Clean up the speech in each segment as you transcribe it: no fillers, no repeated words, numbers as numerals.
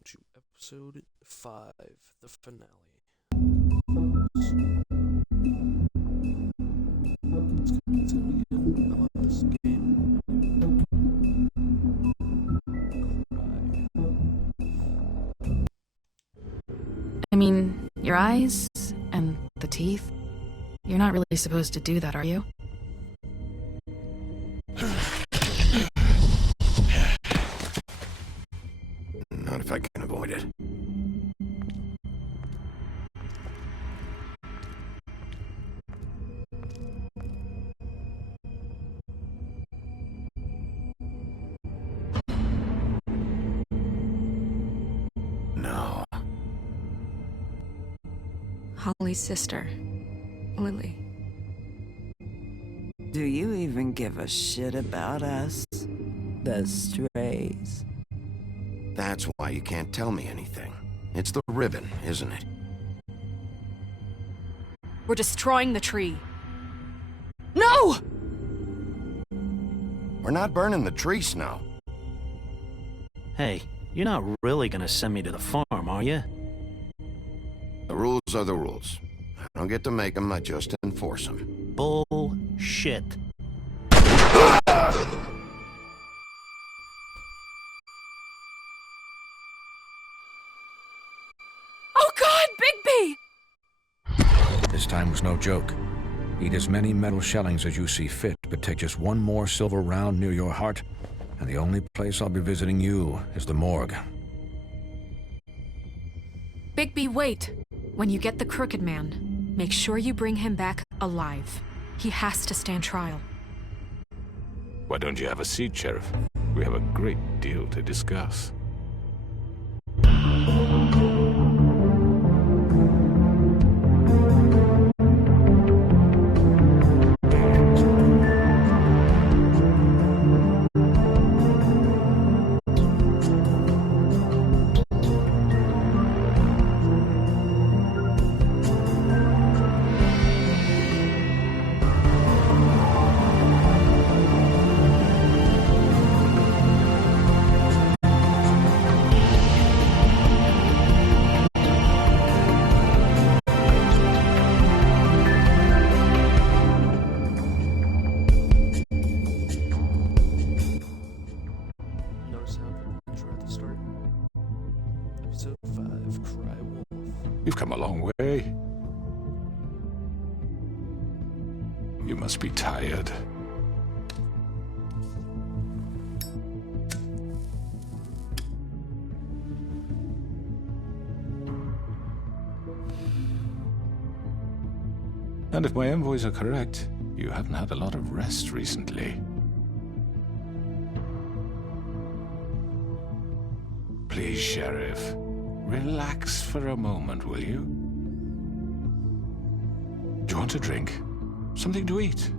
welcome to episode 5, the finale. Let's go again. I love this game. I mean, your eyes and the teeth. You're not really supposed to do that, are you? Not if I can avoid it. No. Holly's sister, Lily. Do you even give a shit about us? The strays. That's why you can't tell me anything. It's the ribbon, isn't it? We're destroying the tree. No! We're not burning the tree, Snow. Hey, you're not really gonna send me to the farm, are you? The rules are the rules. I don't get to make them, I just enforce them. Bullshit. Oh God, Bigby! This time was no joke. Eat as many metal shellings as you see fit, but take just one more silver round near your heart, and the only place I'll be visiting you is the morgue. Bigby, wait. When you get the Crooked Man, make sure you bring him back alive. He has to stand trial. Why don't you have a seat, Sheriff? We have a great deal to discuss. Notice how the intro at the start. Episode 5, Cry Wolf. You've come a long way. You must be tired. And if my envoys are correct, you haven't had a lot of rest recently. Please, Sheriff, relax for a moment, will you? Do you want a drink? Something to eat?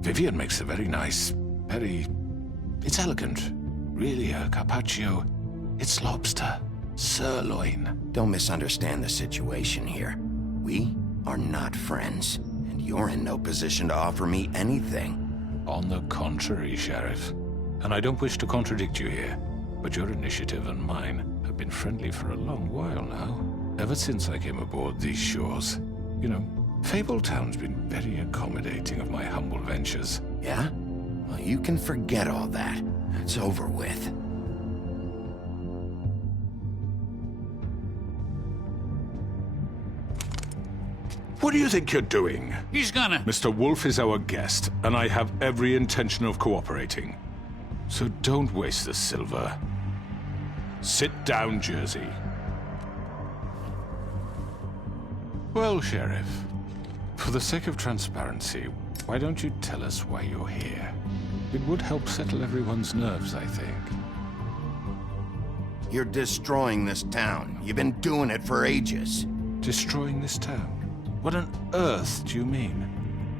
Vivian makes a very nice, it's elegant. Really a carpaccio. It's lobster, sirloin. Don't misunderstand the situation here. We are not friends, and you're in no position to offer me anything. On the contrary, Sheriff. And I don't wish to contradict you here, but your initiative and mine have been friendly for a long while now. Ever since I came aboard these shores. You know, Fabletown's been very accommodating of my humble ventures. Yeah? Well, you can forget all that. It's over with. What do you think you're doing? He's gonna... Mr. Wolf is our guest, and I have every intention of cooperating. So don't waste the silver. Sit down, Jersey. Well, Sheriff, for the sake of transparency, why don't you tell us why you're here? It would help settle everyone's nerves, I think. You're destroying this town. You've been doing it for ages. Destroying this town? What on earth do you mean?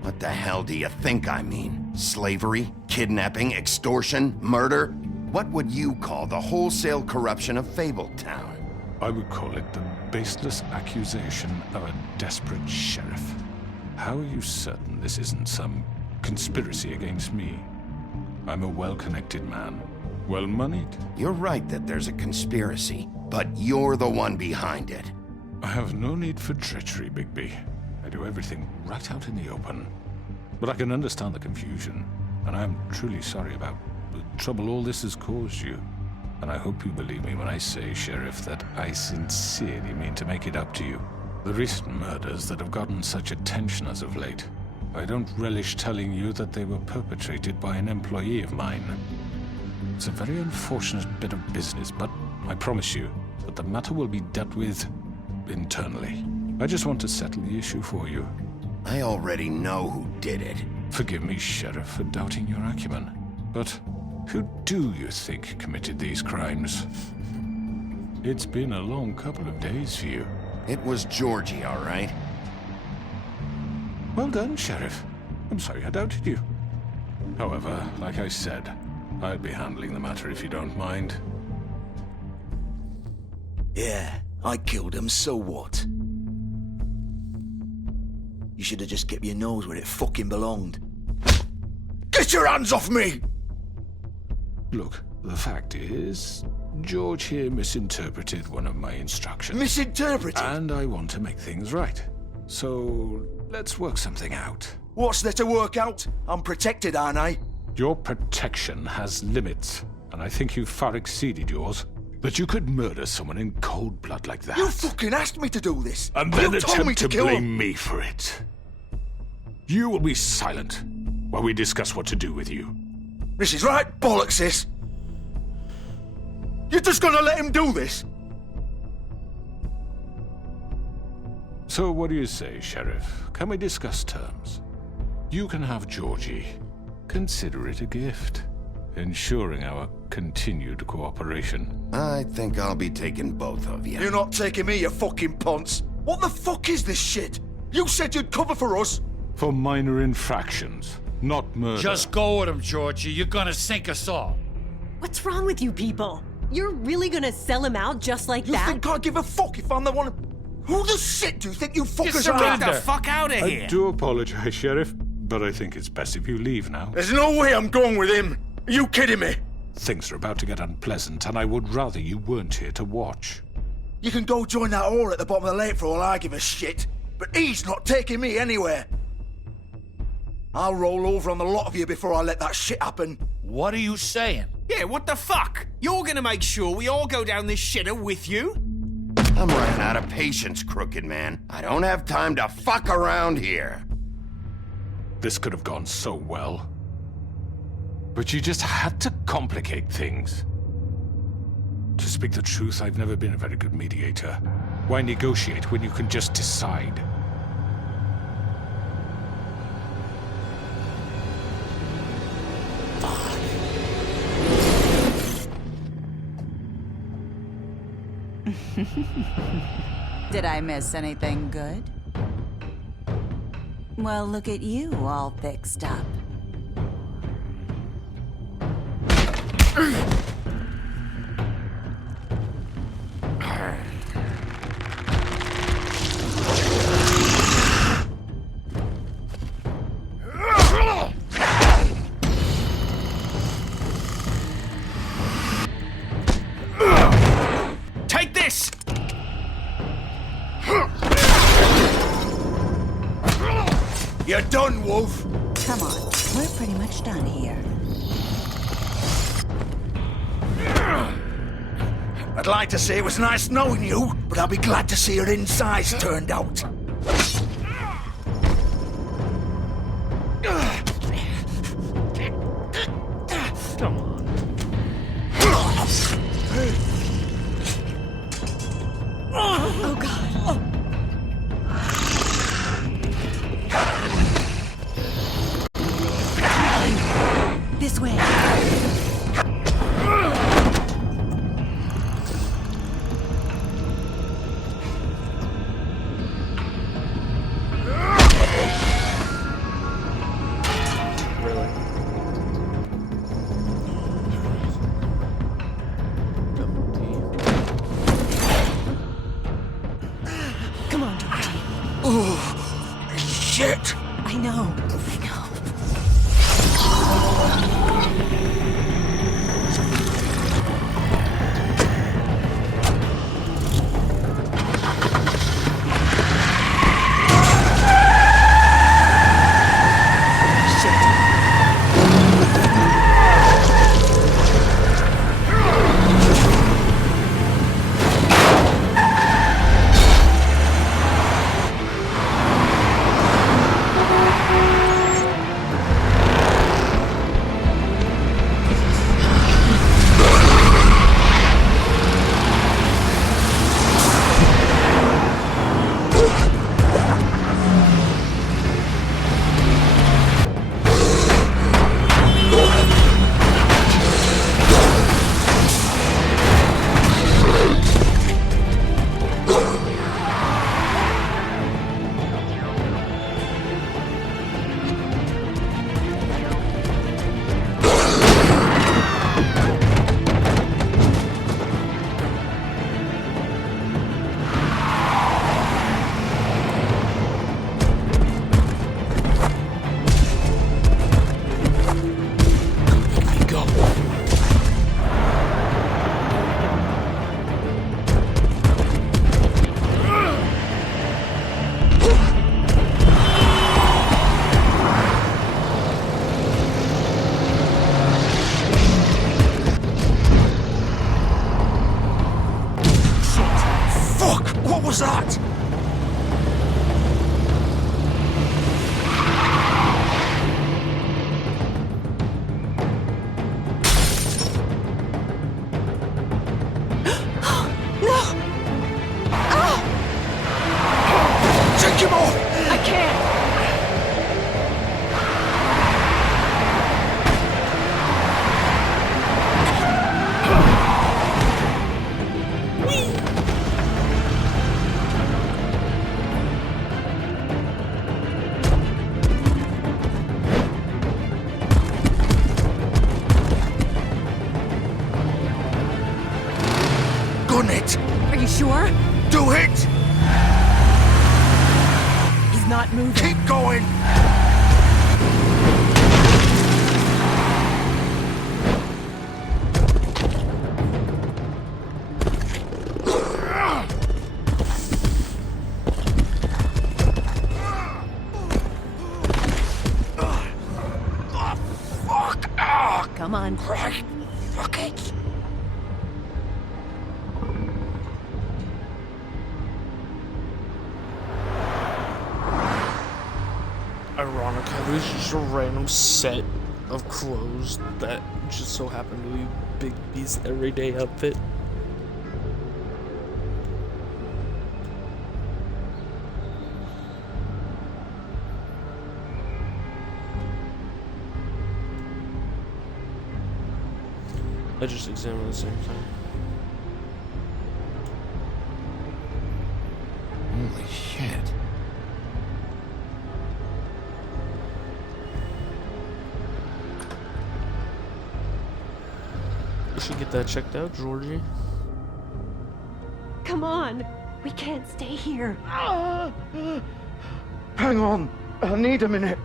What the hell do you think I mean? Slavery? Kidnapping? Extortion? Murder? What would you call the wholesale corruption of Fabletown? I would call it the baseless accusation of a desperate sheriff. How are you certain this isn't some conspiracy against me? I'm a well-connected man. Well-moneyed. You're right that there's a conspiracy, but you're the one behind it. I have no need for treachery, Bigby. I do everything right out in the open. But I can understand the confusion, and I'm truly sorry about the trouble all this has caused you. And I hope you believe me when I say, Sheriff, that I sincerely mean to make it up to you. The recent murders that have gotten such attention as of late, I don't relish telling you that they were perpetrated by an employee of mine. It's a very unfortunate bit of business, but I promise you that the matter will be dealt with internally. I just want to settle the issue for you. I already know who did it. Forgive me, Sheriff, for doubting your acumen, but who do you think committed these crimes? It's been a long couple of days for you. It was Georgie, all right? Well done, Sheriff. I'm sorry I doubted you. However, like I said, I'd be handling the matter if you don't mind. Yeah, I killed him, so what? You should have just kept your nose where it fucking belonged. Get your hands off me! Look, the fact is, George here misinterpreted one of my instructions. Misinterpreted? And I want to make things right. So, let's work something out. What's there to work out? I'm protected, aren't I? Your protection has limits, and I think you've far exceeded yours. That you could murder someone in cold blood like that. You fucking asked me to do this! And then you told me attempt to to kill blame him. me for it. You will be silent while we discuss what to do with you. This is right bollocks, this! You're just gonna let him do this? So what do you say, Sheriff? Can we discuss terms? You can have Georgie. Consider it a gift, ensuring our continued cooperation. I think I'll be taking both of you. You're not taking me, you fucking ponce! What the fuck is this shit? You said you'd cover for us! For minor infractions, not murder. Just go with him, Georgie. You're gonna sink us all. What's wrong with you people? You're really gonna sell him out just like You that? think I give a fuck if I'm the one? Who the shit do you think you fuckers surrender. are? Get the fuck out of I do apologize, Sheriff, but I think it's best if you leave now. There's no way I'm going with him. Are you kidding me? Things are about to get unpleasant, and I would rather you weren't here to watch. You can go join that whore at the bottom of the lake for all I give a shit. But he's not taking me anywhere. I'll roll over on the lot of you before I let that shit happen. What are you saying? Yeah, what the fuck? You're gonna make sure we all go down this shitter with you? I'm running out of patience, Crooked Man. I don't have time to fuck around here. This could have gone so well. But you just had to complicate things. To speak the truth, I've never been a very good mediator. Why negotiate when you can just decide? Did I miss anything good? Well, look at you, all fixed up. Take this! You're done, Wolf. Come on, we're pretty much done here. I'd like to say it was nice knowing you, but I'll be glad to see your insides turned out. Come on. Oh god. This way. Really? Come on, Georgie. Oh, shit! I know. I know. was that? Take him off! I can't! Gun it! Are you sure? Do it! He's not moving. Keep going! Come on. Right. Fuck it. Ironic how there's just a random set of clothes that just so happen to be Big B's everyday outfit. I just examine at the same time. Holy shit. You should get that checked out, Georgie. Come on. We can't stay here. Hang on. I need a minute.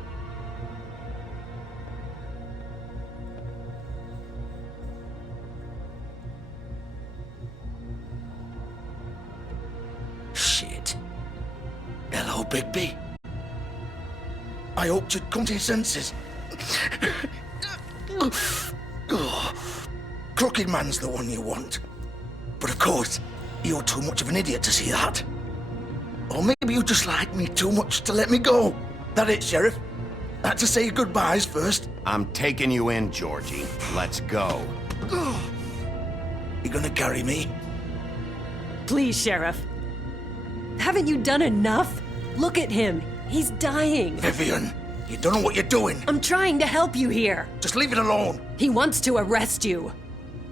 Shit. Hello, Bigby. I hoped you'd come to your senses. Crooked Man's the one you want. But of course, you're too much of an idiot to see that. Or maybe you just like me too much to let me go. That it, Sheriff? Had to say goodbyes first. I'm taking you in, Georgie. Let's go. You gonna carry me? Please, Sheriff. Haven't you done enough? Look at him. He's dying. Vivian, you don't know what you're doing. I'm trying to help you here. Just leave it alone. He wants to arrest you.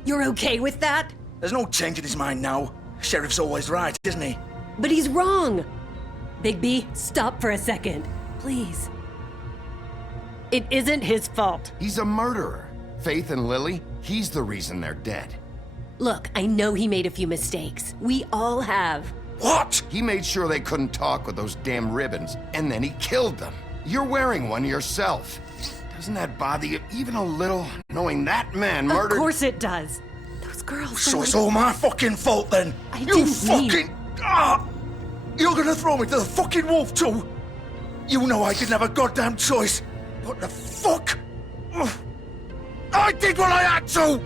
You're okay with that? There's no change in his mind now. Sheriff's always right, isn't he? But he's wrong. Bigby, stop for a second. Please. It isn't his fault. He's a murderer. Faith and Lily, he's the reason they're dead. Look, I know he made a few mistakes. We all have. What? He made sure they couldn't talk with those damn ribbons, and then he killed them. You're wearing one yourself. Doesn't that bother you even a little, knowing that man murdered— Of course it does. Those girls— So it's all my fucking fault then? I You didn't fucking— You're gonna throw me to the fucking wolf too? You know I didn't have a goddamn choice. What the fuck? I did what I had to!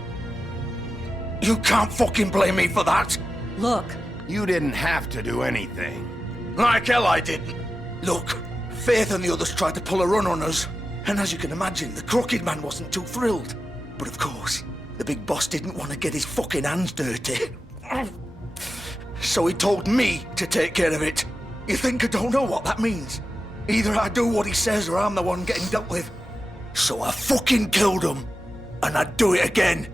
You can't fucking blame me for that. Look. You didn't have to do anything. Like hell I didn't. Look, Faith and the others tried to pull a run on us. And as you can imagine, the Crooked Man wasn't too thrilled. But of course, the big boss didn't want to get his fucking hands dirty. So he told me to take care of it. You think I don't know what that means? Either I do what he says or I'm the one getting dealt with. So I fucking killed him. And I'd do it again.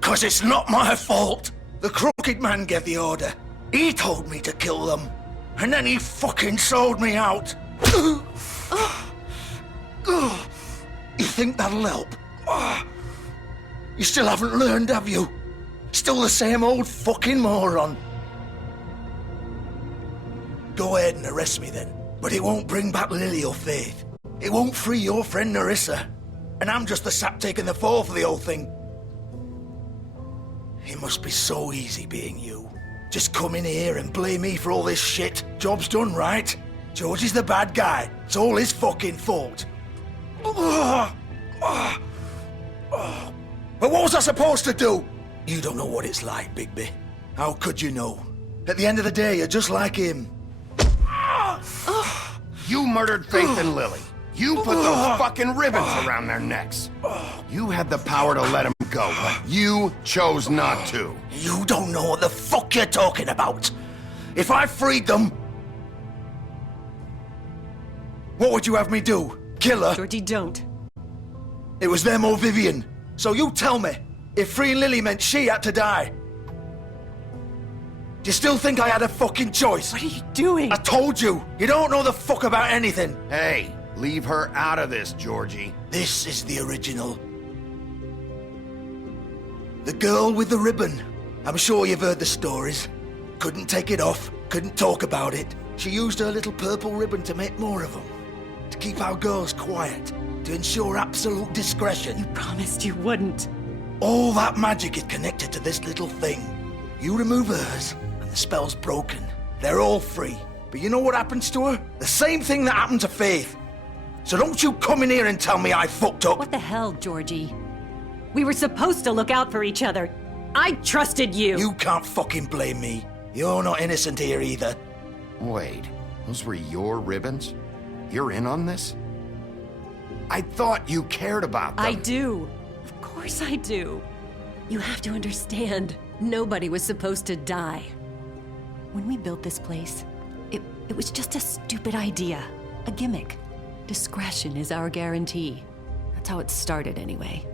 'Cause it's not my fault. The Crooked Man gave the order. He told me to kill them. And then he fucking sold me out. You think that'll help? You still haven't learned, have you? Still the same old fucking moron. Go ahead and arrest me then. But it won't bring back Lily or Faith. It won't free your friend Nerissa. And I'm just the sap taking the fall for the whole thing. It must be so easy being you. Just come in here and blame me for all this shit. Job's done, right? George is the bad guy. It's all his fucking fault. But what was I supposed to do? You don't know what it's like, Bigby. How could you know? At the end of the day, you're just like him. You murdered Faith and Lily. You put those fucking ribbons around their necks. You had the power to let them go, but you chose not to. You don't know what the fuck you're talking about. If I freed them... What would you have me do? Kill her? Georgie, don't. It was them or Vivian. So you tell me, if freeing Lily meant she had to die, do you still think I had a fucking choice? What are you doing? I told you, you don't know the fuck about anything. Hey, leave her out of this, Georgie. This is the original. The girl with the ribbon. I'm sure you've heard the stories. Couldn't take it off, couldn't talk about it. She used her little purple ribbon to make more of them. To keep our girls quiet. To ensure absolute discretion. You promised you wouldn't. All that magic is connected to this little thing. You remove hers, and the spell's broken. They're all free. But you know what happens to her? The same thing that happened to Faith. So don't you come in here and tell me I fucked up. What the hell, Georgie? We were supposed to look out for each other. I trusted you. You can't fucking blame me. You're not innocent here either. Wait, those were your ribbons? You're in on this? I thought you cared about them. I do. Of course I do. You have to understand, nobody was supposed to die. When we built this place, it was just a stupid idea. A gimmick. Discretion is our guarantee. That's how it started anyway.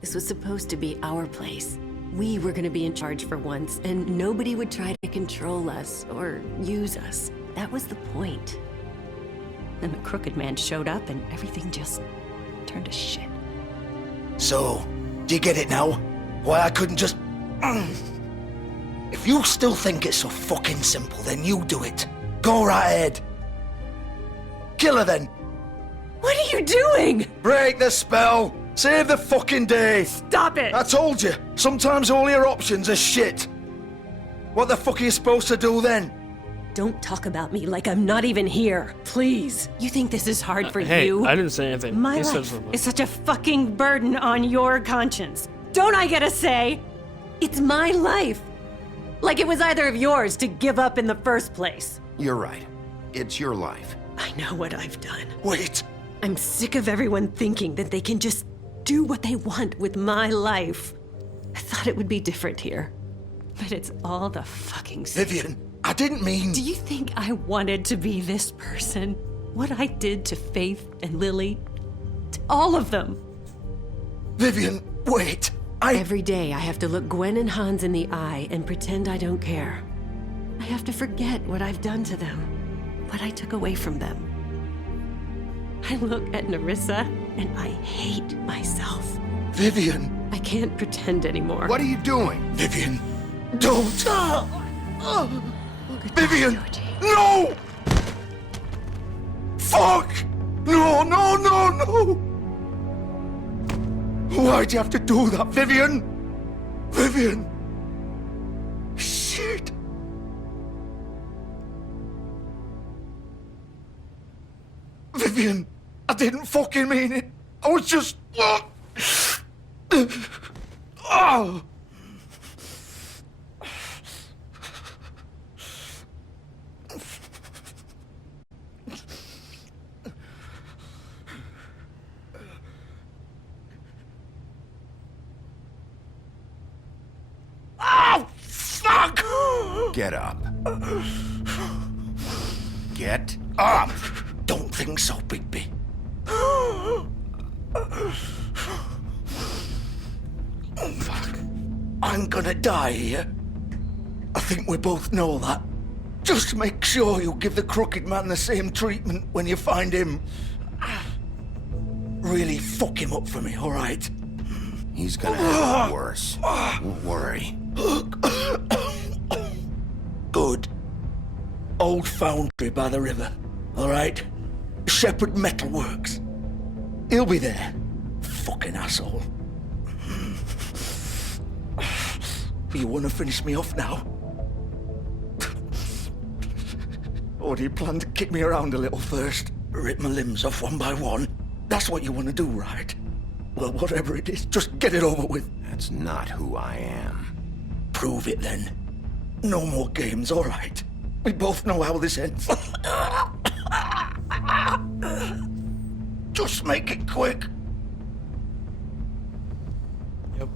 This was supposed to be our place. We were gonna be in charge for once, and nobody would try to control us or use us. That was the point. Then the Crooked Man showed up and everything just turned to shit. So, do you get it now? Why I couldn't just... If you still think it's so fucking simple, then you do it. Go right ahead. Kill her then. What are you doing? Break the spell. Save the fucking day. Stop it. I told you, sometimes all your options are shit. What the fuck are you supposed to do then? Don't talk about me like I'm not even here. Please. You think this is hard for Hey, you? I didn't say anything. My He said life something. is such a fucking burden on your conscience. Don't I get a say? It's my life. Like it was either of yours to give up in the first place. You're right. It's your life. I know what I've done. Wait. I'm sick of everyone thinking that they can just do what they want with my life. I thought it would be different here. But it's all the fucking same. Vivian, I didn't mean... Do you think I wanted to be this person? What I did to Faith and Lily? To all of them? Vivian, wait. Every day I have to look Gwen and Hans in the eye and pretend I don't care. I have to forget what I've done to them. What I took away from them. I look at Nerissa and I hate myself. Vivian. I can't pretend anymore. What are you doing? Vivian, don't. Goodbye, Vivian, Georgie. no! Fuck! No, no, no, no! Why'd you have to do that, Vivian? Vivian! Shit! Vivian, I didn't fucking mean it. I was just... Oh! Oh, fuck! Get up. Get up! Don't think so, Bigby. Fuck. I'm gonna die here. I think we both know that. Just make sure you give the Crooked Man the same treatment when you find him. Really fuck him up for me, alright? He's gonna have it worse. Don't worry. Good. Old foundry by the river, alright? Shepherd Metalworks. He'll be there. Fucking asshole. You wanna finish me off now? Or do you plan to kick me around a little first? Rip my limbs off one by one? That's what you wanna do, right? Well, whatever it is, just get it over with. That's not who I am. Prove it then. No more games, all right? We both know how this ends. Just make it quick. Yep.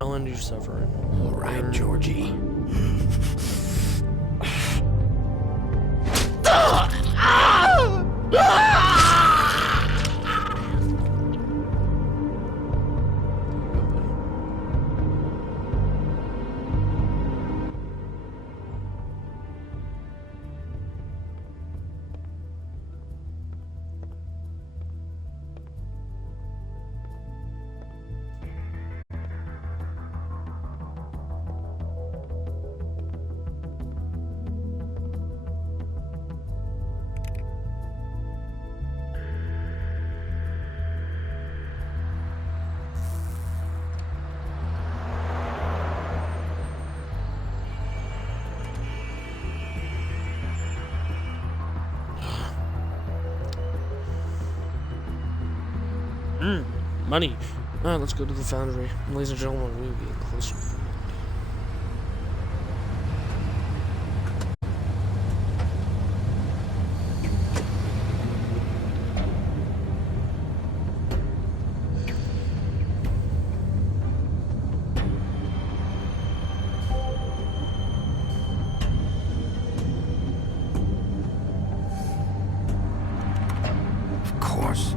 I'll end your suffering. All right, Georgie. Money. Alright, let's go to the foundry. Ladies and gentlemen, we'll be getting closer to the end. Of course.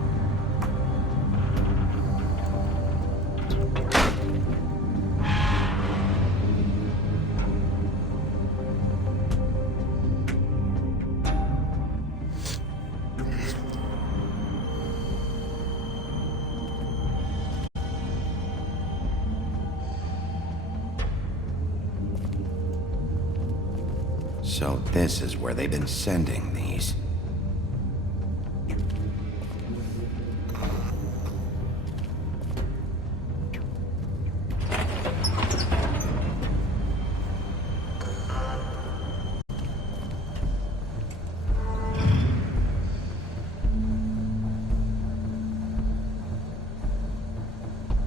So this is where they've been sending these.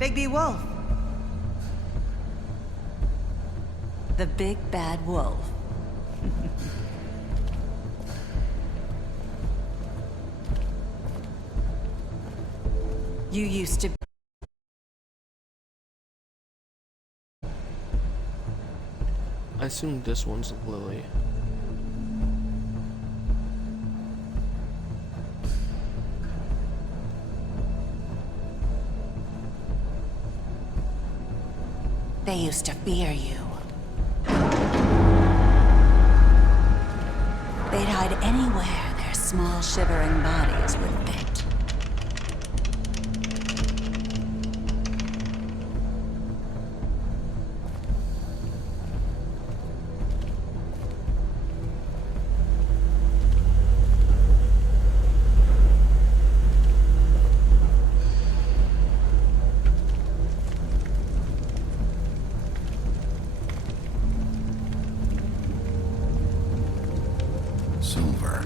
Bigby Wolf. The big bad wolf. You used to... I assume this one's Lily. They used to fear you. They'd hide anywhere their small, shivering bodies would fit. Silver.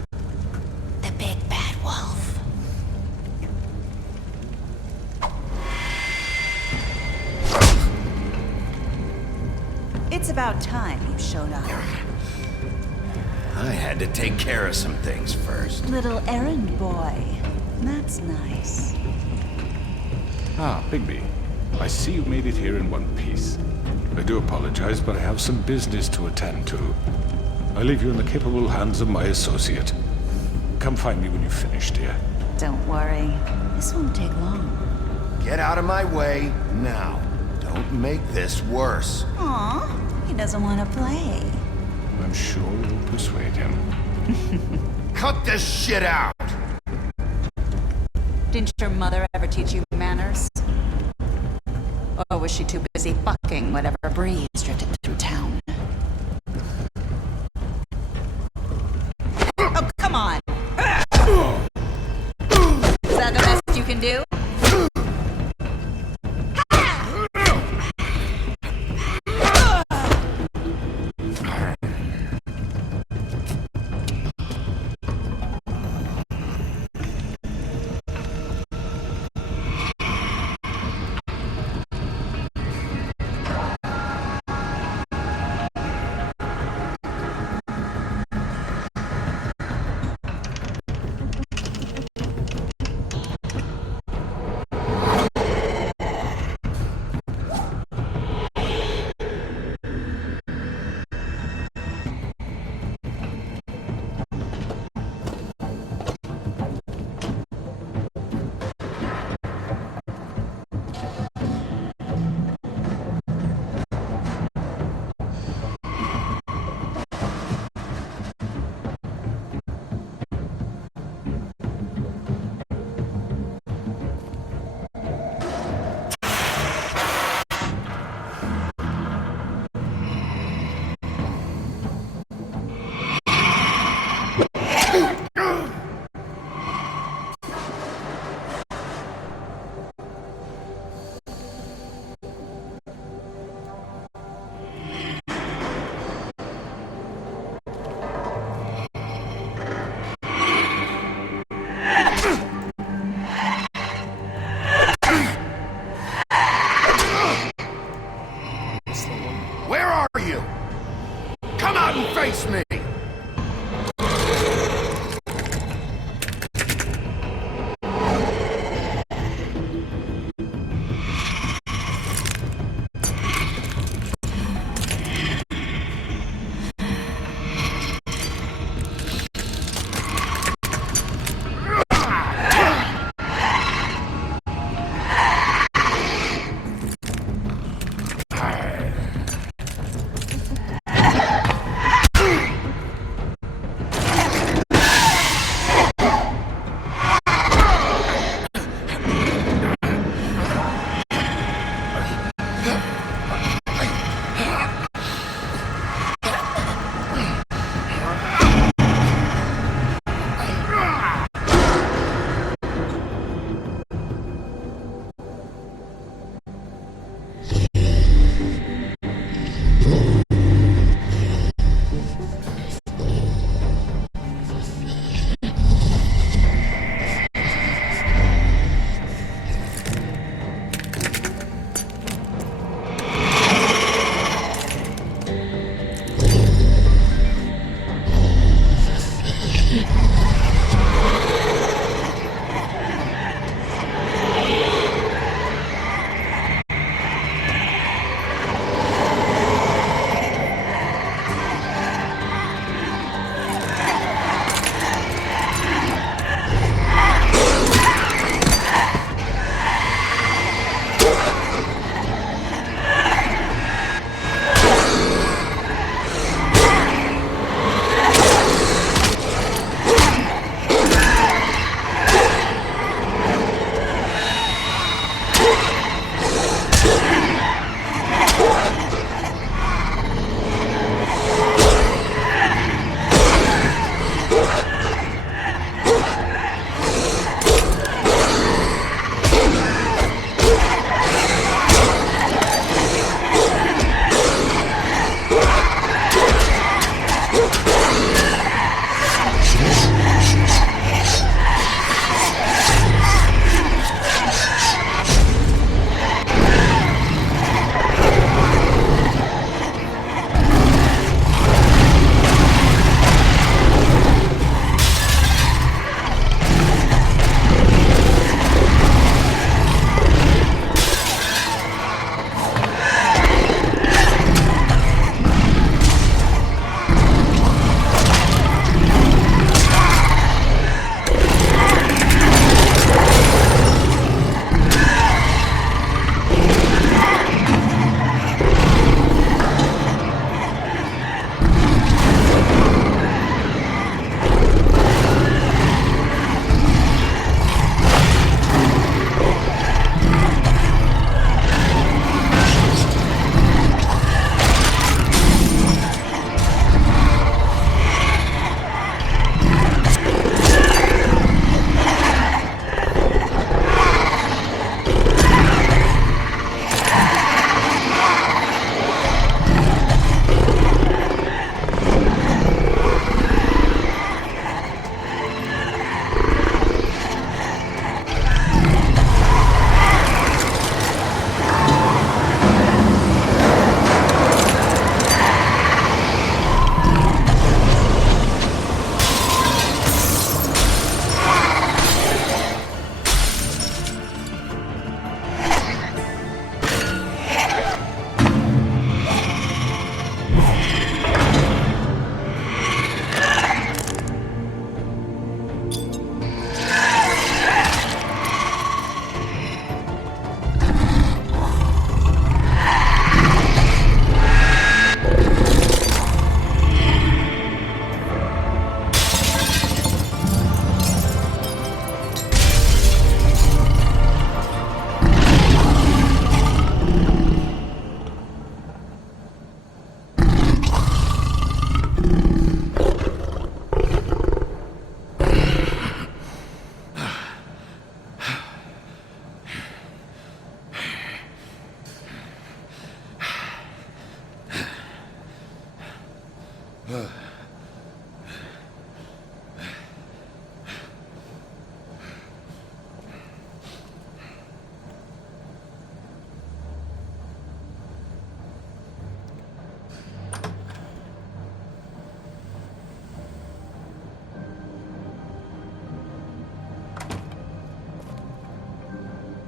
The big bad wolf. It's about time you showed up. I had to take care of some things first. Little errand boy. That's nice. Ah, Bigby. I see you made it here in one piece. I do apologize, but I have some business to attend to. I leave you in the capable hands of my associate. Come find me when you've finished, dear. Don't worry. This won't take long. Get out of my way now. Don't make this worse. Aw, he doesn't want to play. I'm sure you'll persuade him. Cut this shit out! Didn't your mother ever teach you manners? Or was she too busy fucking whatever breeze drifted through town? Oh, come on! Is that the best you can do? you? Come out and face me!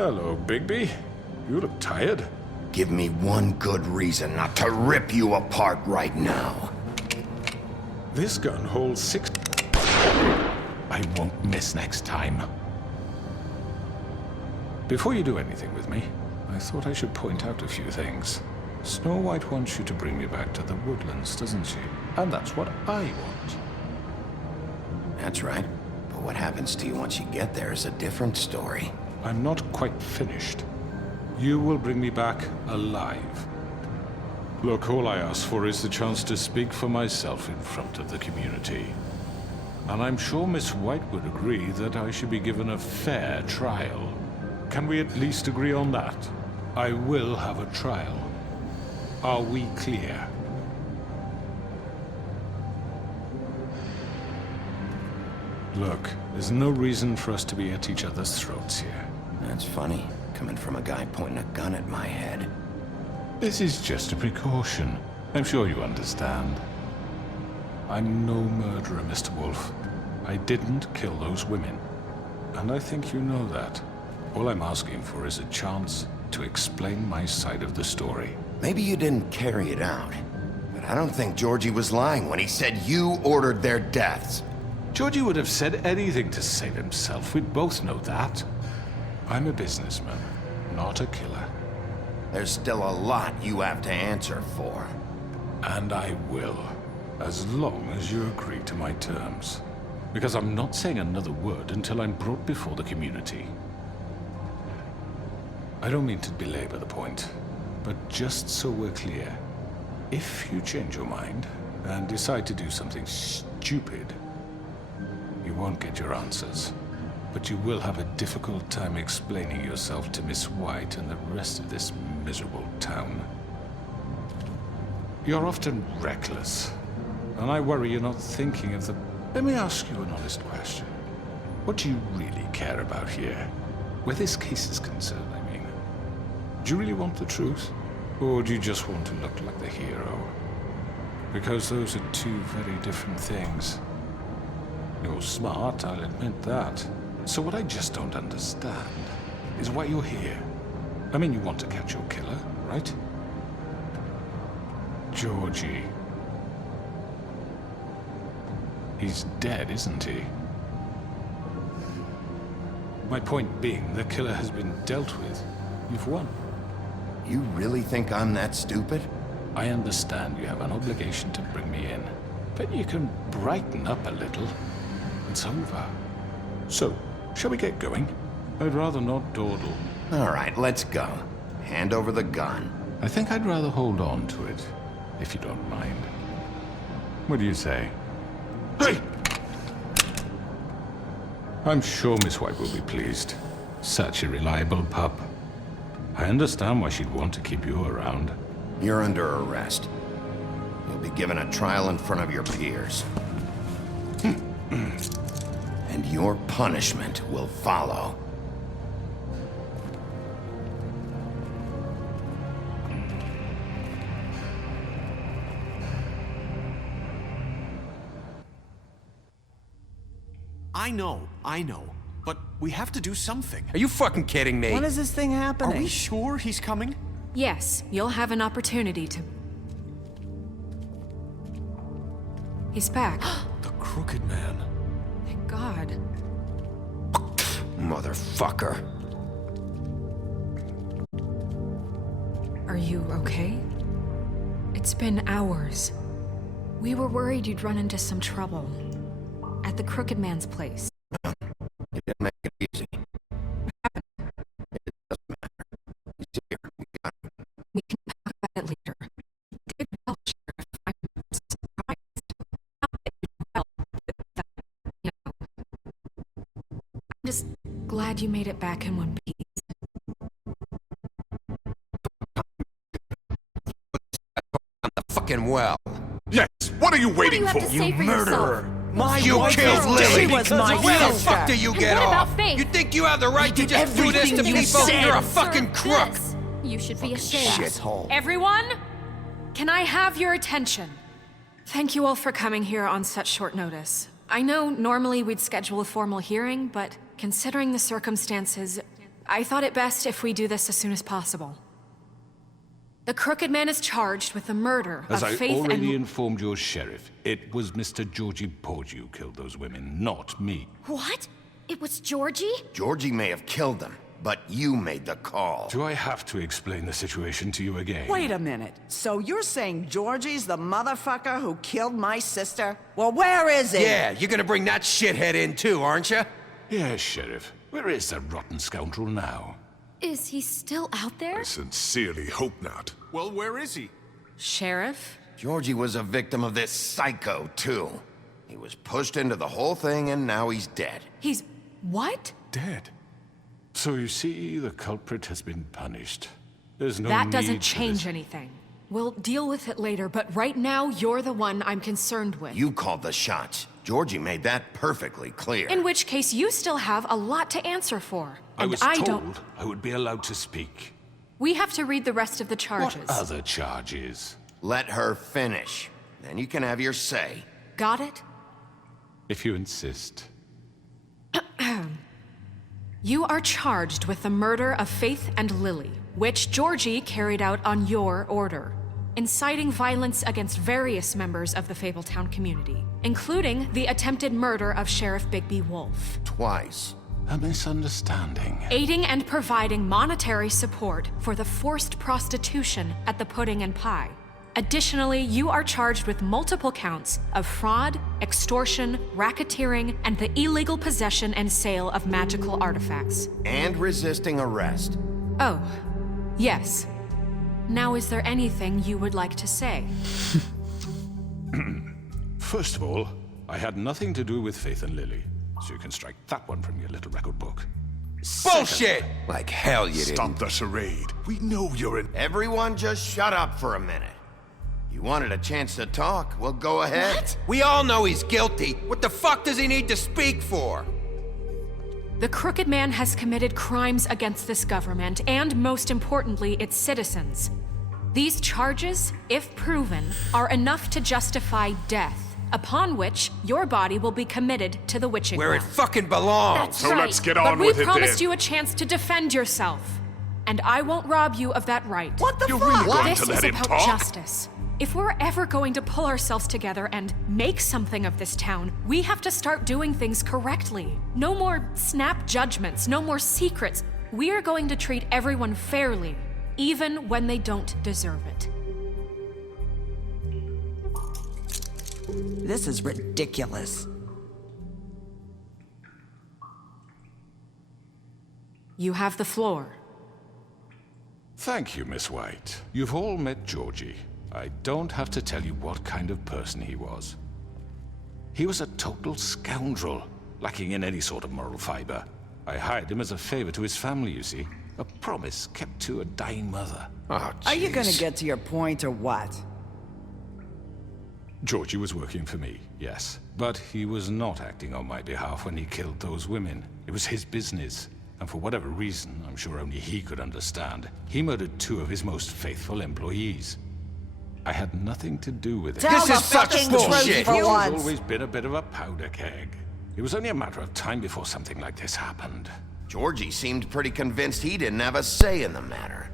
Hello, Bigby. You look tired. Give me one good reason not to rip you apart right now. This gun holds 6... I won't miss next time. Before you do anything with me, I thought I should point out a few things. Snow White wants you to bring me back to the woodlands, doesn't she? And that's what I want. That's right. But what happens to you once you get there is a different story. I'm not quite finished. You will bring me back alive. Look, all I ask for is the chance to speak for myself in front of the community. And I'm sure Miss White would agree that I should be given a fair trial. Can we at least agree on that? I will have a trial. Are we clear? Look, there's no reason for us to be at each other's throats here. That's funny, coming from a guy pointing a gun at my head. This is just a precaution. I'm sure you understand. I'm no murderer, Mr. Wolf. I didn't kill those women. And I think you know that. All I'm asking for is a chance to explain my side of the story. Maybe you didn't carry it out, but I don't think Georgie was lying when he said you ordered their deaths. Georgie would have said anything to save himself. We'd both know that. I'm a businessman, not a killer. There's still a lot you have to answer for. And I will, as long as you agree to my terms. Because I'm not saying another word until I'm brought before the community. I don't mean to belabor the point, but just so we're clear, if you change your mind and decide to do something stupid, you won't get your answers. But you will have a difficult time explaining yourself to Miss White and the rest of this miserable town. You're often reckless, and I worry you're not thinking of the... Let me ask you an honest question. What do you really care about here? Where this case is concerned, I mean. Do you really want the truth? Or do you just want to look like the hero? Because those are two very different things. You're smart, I'll admit that. So what I just don't understand is why you're here. I mean, you want to catch your killer, right? Georgie. He's dead, isn't he? My point being, the killer has been dealt with. You've won. You really think I'm that stupid? I understand you have an obligation to bring me in, but you can brighten up a little. It's over. So, shall we get going? I'd rather not dawdle. All right, let's go. Hand over the gun. I think I'd rather hold on to it, if you don't mind. What do you say? Hey! I'm sure Miss White will be pleased. Such a reliable pup. I understand why she'd want to keep you around. You're under arrest. You'll be given a trial in front of your peers. And your punishment will follow. I know. But we have to do something. Are you fucking kidding me? When is this thing happening? Are we sure he's coming? Yes, you'll have an opportunity to... He's back. The Crooked Man. Thank God. Motherfucker. Are you okay? It's been hours. We were worried you'd run into some trouble. At the Crooked Man's place. You didn't make it easy. It doesn't matter. He's here. We got him. We can talk about it later. You did well, Sheriff. I'm surprised. Not that you did well, but that, you know. I'm just glad you made it back in one piece. Fucking well. Yes, what are you waiting for? You murderer! You killed Lily! Was my Where the sister. fuck do you get what about off? Faith? You think you have the right to did just do this to everything you people? said. You're a fucking crook! You should be ashamed. Shithole. Everyone, can I have your attention? Thank you all for coming here on such short notice. I know normally we'd schedule a formal hearing, but considering the circumstances, I thought it best if we do this as soon as possible. The Crooked Man is charged with the murder As of I Faith already and... informed your sheriff, it was Mr. Georgie Porgy who killed those women, not me. What? It was Georgie? Georgie may have killed them, but you made the call. Do I have to explain the situation to you again? Wait a minute. So you're saying Georgie's the motherfucker who killed my sister? Well, where is he? Yeah, you're gonna bring that shithead in too, aren't you? Yes, Sheriff. Where is that rotten scoundrel now? Is he still out there? I sincerely hope not. Well, where is he? Sheriff? Georgie was a victim of this psycho, too. He was pushed into the whole thing, and now he's dead. He's... what? Dead. So you see, the culprit has been punished. There's no That need doesn't for change this. anything. We'll deal with it later, but right now, you're the one I'm concerned with. You called the shots. Georgie made that perfectly clear. In which case, you still have a lot to answer for. I And was I told don't... I would be allowed to speak. We have to read the rest of the charges. What other charges? Let her finish. Then you can have your say. Got it? If you insist. You are charged with the murder of Faith and Lily, which Georgie carried out on your order, inciting violence against various members of the Fabletown community, including the attempted murder of Sheriff Bigby Wolf. Twice. A misunderstanding. Aiding and providing monetary support for the forced prostitution at the Pudding and Pie. Additionally, you are charged with multiple counts of fraud, extortion, racketeering, and the illegal possession and sale of magical artifacts. And resisting arrest. Oh, yes. Now, is there anything you would like to say? First of all, I had nothing to do with Faith and Lily, so you can strike that one from your little record book. Bullshit! Like hell you didn't. Stop the charade. We know you're in... Everyone just shut up for a minute. You wanted a chance to talk? Well, go ahead. What? We all know he's guilty. What the fuck does he need to speak for? The Crooked Man has committed crimes against this government and, most importantly, its citizens. These charges, if proven, are enough to justify death, upon which your body will be committed to the witching Where it well. fucking belongs. That's So right. let's get But on we with it promised then. you a chance to defend yourself, and I won't rob you of that right. What the You're fuck? really going This to let is him about talk? justice. If we're ever going to pull ourselves together and make something of this town, we have to start doing things correctly. No more snap judgments, no more secrets. We are going to treat everyone fairly, even when they don't deserve it. This is ridiculous. You have the floor. Thank you, Miss White. You've all met Georgie. I don't have to tell you what kind of person he was. He was a total scoundrel, lacking in any sort of moral fiber. I hired him as a favor to his family, you see. A promise kept to a dying mother. Oh, Are you gonna jeez. get to your point or what? Georgie was working for me, yes. But he was not acting on my behalf when he killed those women. It was his business. And for whatever reason, I'm sure only he could understand, he murdered 2 of his most faithful employees. I had nothing to do with it. Tell This the is such fucking bullshit. truth for He's once. always been a bit of a powder keg. It was only a matter of time before something like this happened. Georgie seemed pretty convinced he didn't have a say in the matter.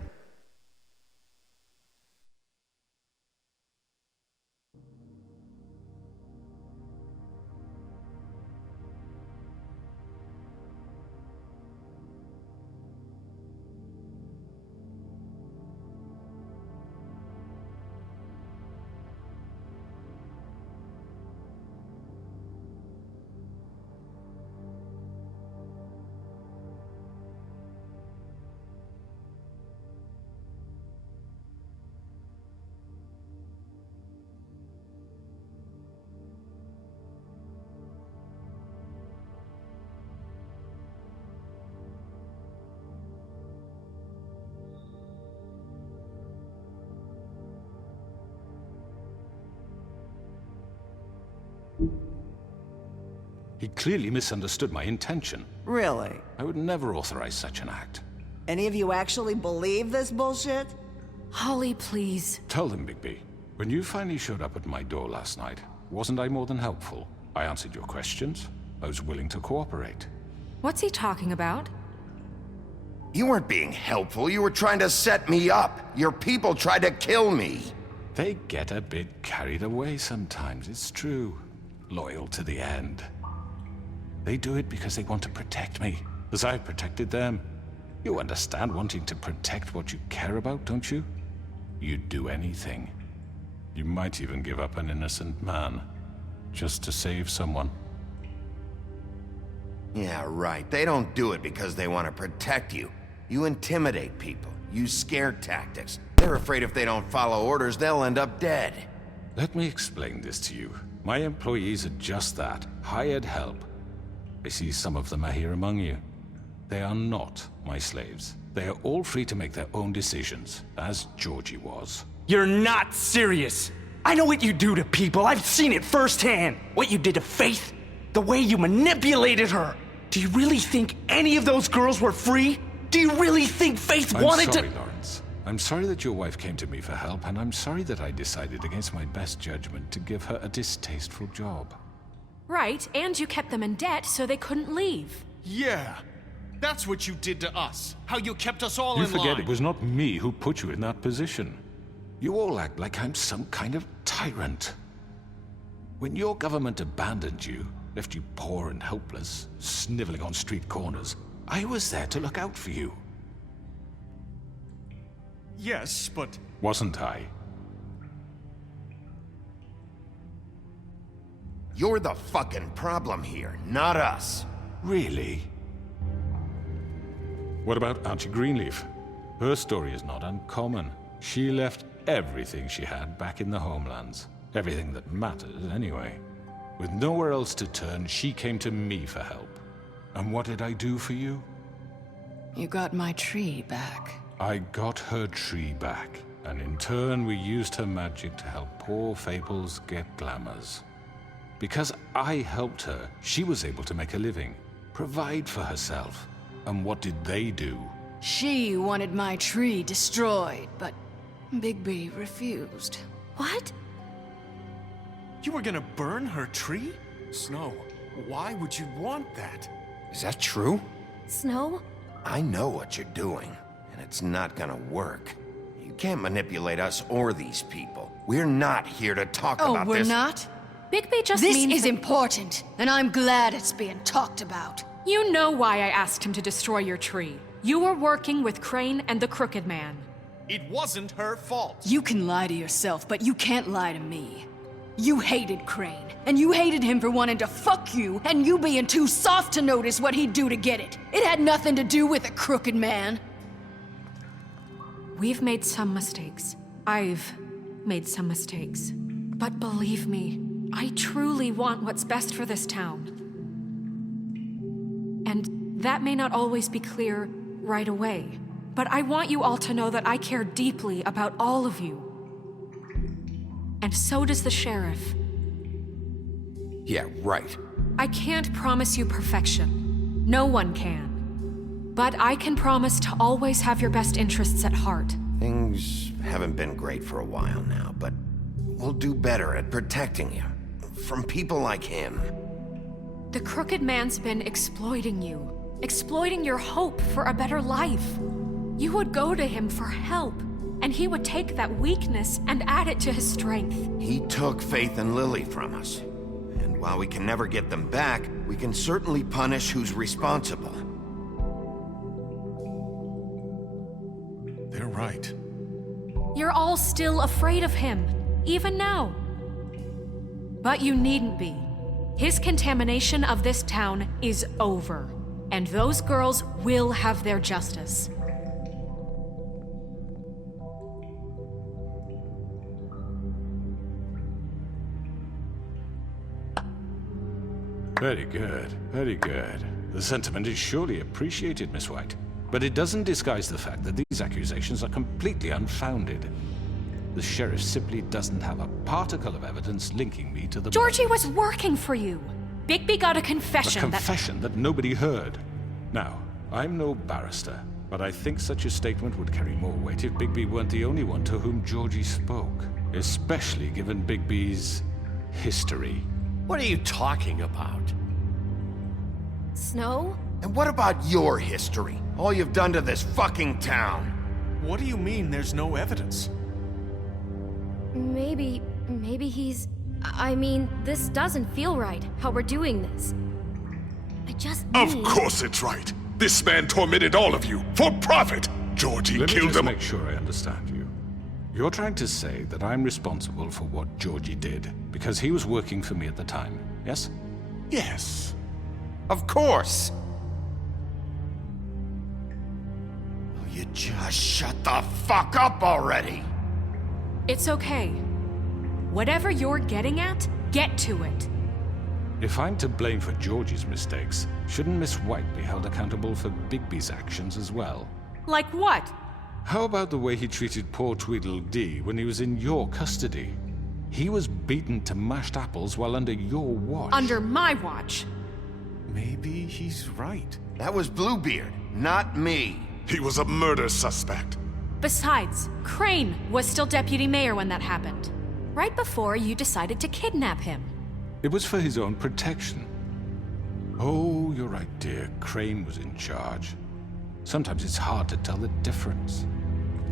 He clearly misunderstood my intention. Really? I would never authorize such an act. Any of you actually believe this bullshit? Holly, please. Tell them, Bigby. When you finally showed up at my door last night, wasn't I more than helpful? I answered your questions. I was willing to cooperate. What's he talking about? You weren't being helpful. You were trying to set me up. Your people tried to kill me. They get a bit carried away sometimes, it's true. Loyal to the end. They do it because they want to protect me, as I've protected them. You understand wanting to protect what you care about, don't you? You'd do anything. You might even give up an innocent man, just to save someone. Yeah, right. They don't do it because they want to protect you. You intimidate people, use scare tactics. They're afraid if they don't follow orders, they'll end up dead. Let me explain this to you. My employees are just that, hired help. I see some of them are here among you. They are not my slaves. They are all free to make their own decisions, as Georgie was. You're not serious. I know what you do to people. I've seen it firsthand. What you did to Faith. The way you manipulated her. Do you really think any of those girls were free? Do you really think Faith wanted to— I'm sorry, Lawrence. I'm sorry that your wife came to me for help, and I'm sorry that I decided against my best judgment to give her a distasteful job. Right, and you kept them in debt so they couldn't leave. Yeah. That's what you did to us. How you kept us all You in forget line. it was not me who put you in that position. You all act like I'm some kind of tyrant. When your government abandoned you, left you poor and helpless, sniveling on street corners, I was there to look out for you. Yes, but... Wasn't I? You're the fucking problem here, not us. Really? What about Auntie Greenleaf? Her story is not uncommon. She left everything she had back in the homelands. Everything that mattered, anyway. With nowhere else to turn, she came to me for help. And what did I do for you? You got my tree back. I got her tree back, and in turn we used her magic to help poor Fables get glamours. Because I helped her, she was able to make a living, provide for herself. And what did they do? She wanted my tree destroyed, but Bigby refused. What? You were gonna burn her tree? Snow, why would you want that? Is that true? Snow? I know what you're doing, and it's not gonna work. You can't manipulate us or these people. We're not here to talk about we're this. not? Bigby just This means is important, and I'm glad it's being talked about. You know why I asked him to destroy your tree. You were working with Crane and the Crooked Man. It wasn't her fault. You can lie to yourself, but you can't lie to me. You hated Crane, and you hated him for wanting to fuck you, and you being too soft to notice what he'd do to get it. It had nothing to do with the Crooked Man. We've made some mistakes. I've made some mistakes. But believe me, I truly want what's best for this town. And that may not always be clear right away. But I want you all to know that I care deeply about all of you. And so does the sheriff. Yeah, right. I can't promise you perfection. No one can. But I can promise to always have your best interests at heart. Things haven't been great for a while now, but we'll do better at protecting you. From people like him. The Crooked Man's been exploiting you. Exploiting your hope for a better life. You would go to him for help, and he would take that weakness and add it to his strength. He took Faith and Lily from us. And while we can never get them back, we can certainly punish who's responsible. They're right. You're all still afraid of him, even now. But you needn't be. His contamination of this town is over, and those girls will have their justice. Very good, very good. The sentiment is surely appreciated, Miss White. But it doesn't disguise the fact that these accusations are completely unfounded. The sheriff simply doesn't have a particle of evidence linking me to the... Georgie was working for you. Bigby got a confession A confession that nobody heard. Now, I'm no barrister, but I think such a statement would carry more weight if Bigby weren't the only one to whom Georgie spoke. Especially given Bigby's history. What are you talking about? Snow? And what about your history? All you've done to this fucking town? What do you mean there's no evidence? Maybe he's... I mean, this doesn't feel right, how we're doing this. I just Of need... course it's right. This man tormented all of you for profit. Georgie Let me killed just them. make sure I understand you. You're trying to say that I'm responsible for what Georgie did because he was working for me at the time, yes? Yes. Of course. Will you just shut the fuck up already? It's okay. Whatever you're getting at, get to it. If I'm to blame for Georgie's mistakes, shouldn't Miss White be held accountable for Bigby's actions as well? Like what? How about the way he treated poor Tweedledee when he was in your custody? He was beaten to mashed apples while under your watch. Under my watch. Maybe he's right. That was Bluebeard, not me. He was a murder suspect. Besides, Crane was still deputy mayor when that happened. Right before you decided to kidnap him. It was for his own protection. Oh, you're right, dear. Crane was in charge. Sometimes it's hard to tell the difference.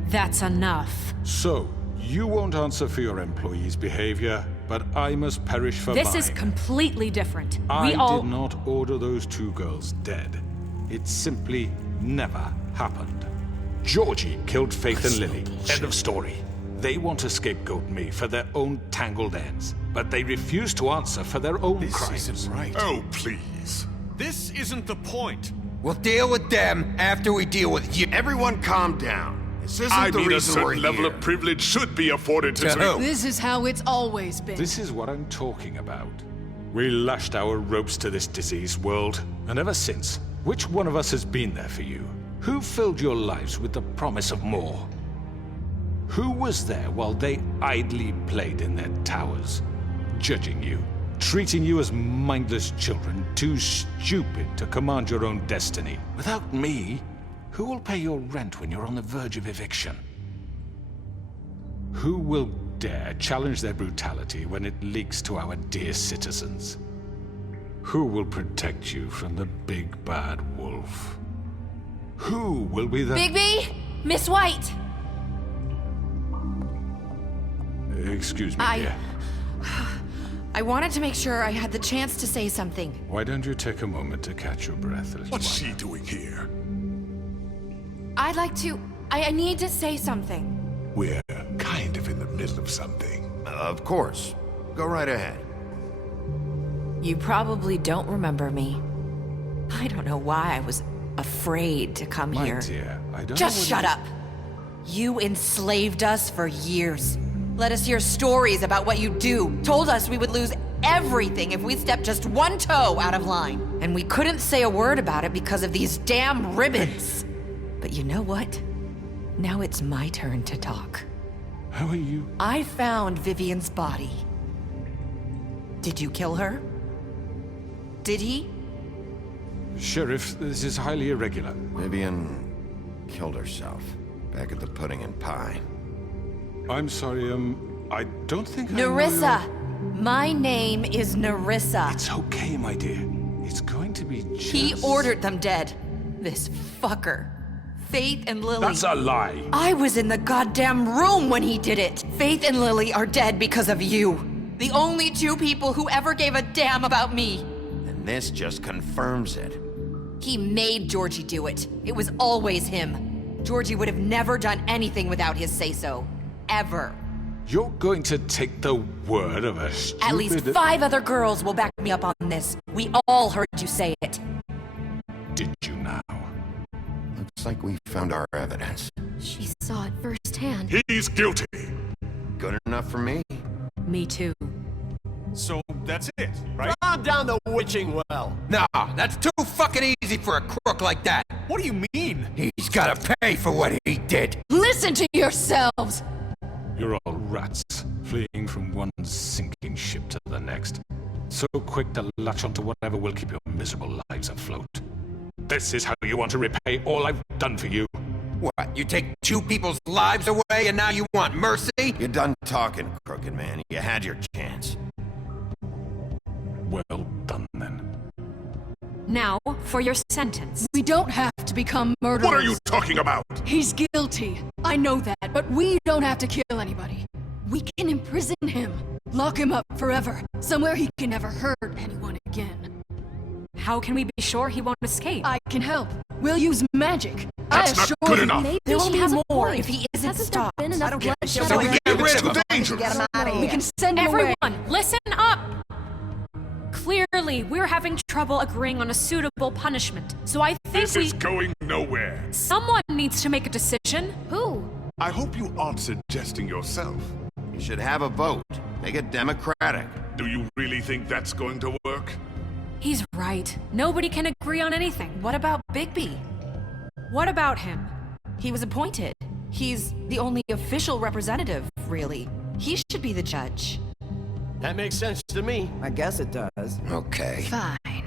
That's enough. So, you won't answer for your employees' behavior, but I must perish for mine. This is completely different. I did not order those two girls dead. It simply never happened. Georgie killed Faith and Lily. End of story. They want to scapegoat me for their own tangled ends, but they refuse to answer for their own crimes. This isn't right. Oh, please. This isn't the point. We'll deal with them after we deal with you. Everyone calm down. This isn't I the mean, a reason we're certain level here. of privilege should be afforded to... This is how it's always been. This is what I'm talking about. We lashed our ropes to this diseased world, and ever since, which one of us has been there for you? Who filled your lives with the promise of more? Who was there while they idly played in their towers, judging you, treating you as mindless children, too stupid to command your own destiny? Without me, who will pay your rent when you're on the verge of eviction? Who will dare challenge their brutality when it leaks to our dear citizens? Who will protect you from the big bad wolf? Who will be the... Bigby! Miss White! Excuse me, dear. I wanted to make sure I had the chance to say something. Why don't you take a moment to catch your breath, little What's one? she doing here? I'd like to... I need to say something. We're kind of in the middle of something. Of course. Go right ahead. You probably don't remember me. I don't know why I was afraid to come My here. dear, I don't Just know shut up! You enslaved us for years. Let us hear stories about what you do. Told us we would lose everything if we stepped just one toe out of line. And we couldn't say a word about it because of these damn ribbons. But you know what? Now it's my turn to talk. How are you? I found Vivian's body. Did you kill her? Did he? Sheriff, this is highly irregular. Vivian killed herself back at the Pudding and Pie. I'm sorry, I don't think Nerissa! My name is Nerissa. It's okay, my dear. It's going to be just... He ordered them dead. This fucker. Faith and Lily. That's a lie. I was in the goddamn room when he did it. Faith and Lily are dead because of you. The only two people who ever gave a damn about me. And this just confirms it. He made Georgie do it. It was always him. Georgie would have never done anything without his say-so. Ever. You're going to take the word of a stupid... At least 5 other girls will back me up on this. We all heard you say it. Did you now? Looks like we found our evidence. She saw it firsthand. He's guilty. Good enough for me. Me too. So that's it, right? Calm down the witching well. Nah, that's too fucking easy for a crook like that. What do you mean? He's gotta pay for what he did. Listen to yourselves! You're all rats, fleeing from one sinking ship to the next. So quick to latch onto whatever will keep your miserable lives afloat. This is how you want to repay all I've done for you. What, you take 2 people's lives away and now you want mercy? You're done talking, crooked man. You had your chance. Well done, then. Now, for your sentence. We don't have to become murderers. What are you talking about? He's guilty. I know that, but we don't have to kill anybody. We can imprison him. Lock him up forever. Somewhere he can never hurt anyone again. How can we be sure he won't escape? I can help. We'll use magic. That's not good enough. Maybe There will she be has a more point. if he isn't Hasn't there stopped. been enough bloodshed So we already? get rid of It's him. dangerous. Get him out of We here. can send him away. Everyone, listen up! Clearly, we're having trouble agreeing on a suitable punishment, so I think This is going nowhere. Someone needs to make a decision. Who? I hope you aren't suggesting yourself. You should have a vote. Make it democratic. Do you really think that's going to work? He's right. Nobody can agree on anything. What about Bigby? What about him? He was appointed. He's the only official representative, really. He should be the judge. That makes sense to me. I guess it does. Okay. Fine.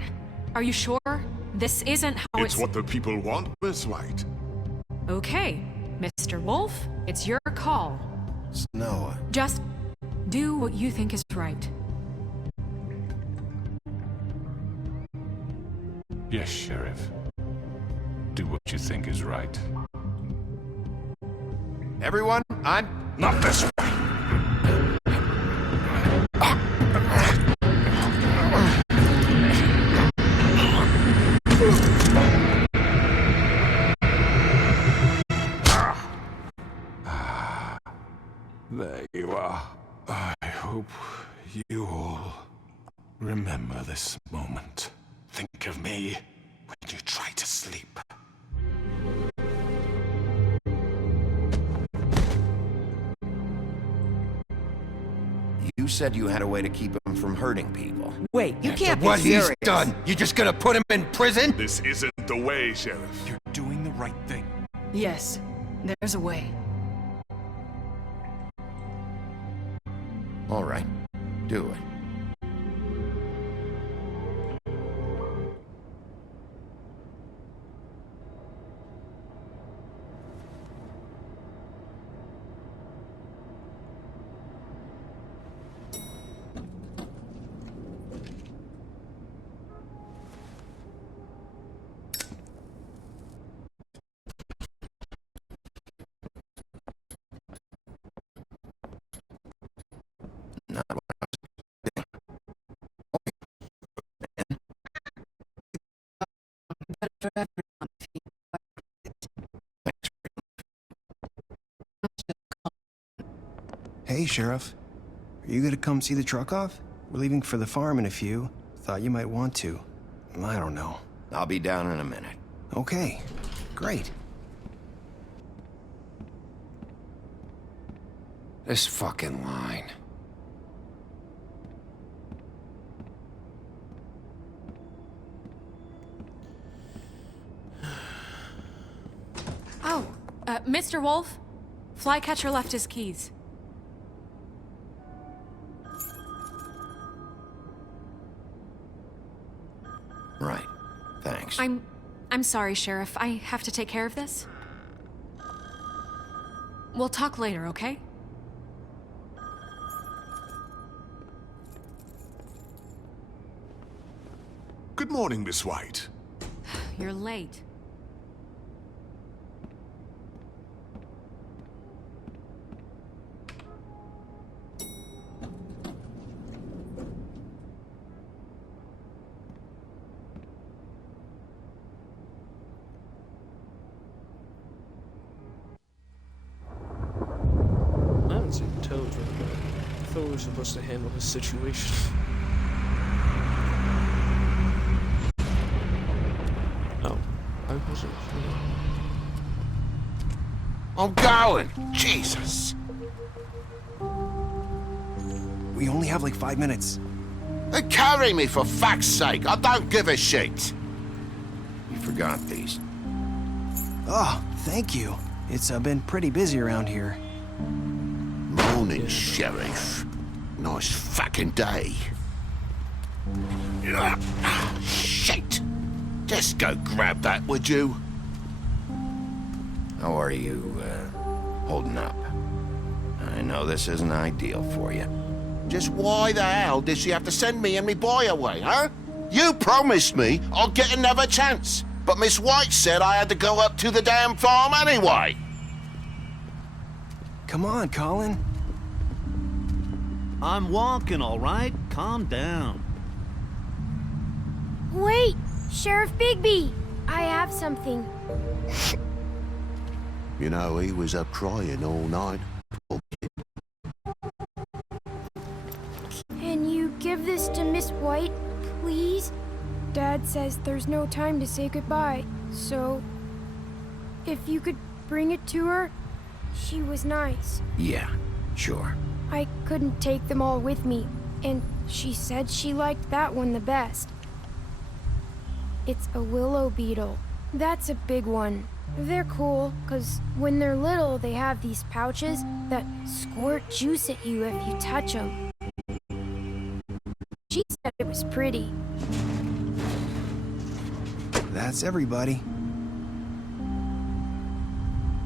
Are you sure? This isn't how It's what the people want, Miss White. Okay, Mr. Wolf, it's your call. Noah. Just do what you think is right. Yes, Sheriff. Do what you think is right. Everyone, I'm not this way. There you are. I hope you all remember this moment. Think of me when you try to sleep. You said you had a way to keep him from hurting people. Wait, you After can't be what serious. he's done, you just gonna put him in prison? This isn't the way, Sheriff. You're doing the right thing. Yes, there's a way. All right, do it. Not what I was Hey, Sheriff. Are you gonna come see the truck off? We're leaving for the farm in a few. Thought you might want to. I don't know. I'll be down in a minute. Okay, great. This fucking line. Oh, Mr. Wolf? Flycatcher left his keys. Right. Thanks. I'm sorry, Sheriff. I have to take care of this. We'll talk later, okay? Good morning, Miss White. You're late. I haven't seen Toad for a bit. I thought we were supposed to handle his situation. Oh, I wasn't. I'm going! Jesus! We only have like 5 minutes. Then carry me for fuck's sake! I don't give a shit! You forgot these. Oh, thank you. It's been pretty busy around here. Morning, Sheriff. Nice fucking day. Shit! Just go grab that, would you? How are you, holding up? I know this isn't ideal for you. Just why the hell did she have to send me and me boy away, huh? You promised me I'd get another chance, but Miss White said I had to go up to the damn farm anyway. Come on, Colin. I'm walking, all right? Calm down. Wait! Sheriff Bigby! I have something. You know, he was up crying all night. Can you give this to Miss White, please? Dad says there's no time to say goodbye, so if you could bring it to her, she was nice. Yeah, sure. I couldn't take them all with me, and she said she liked that one the best. It's a willow beetle. That's a big one. They're cool, 'cause when they're little, they have these pouches that squirt juice at you if you touch them. She said it was pretty. That's everybody.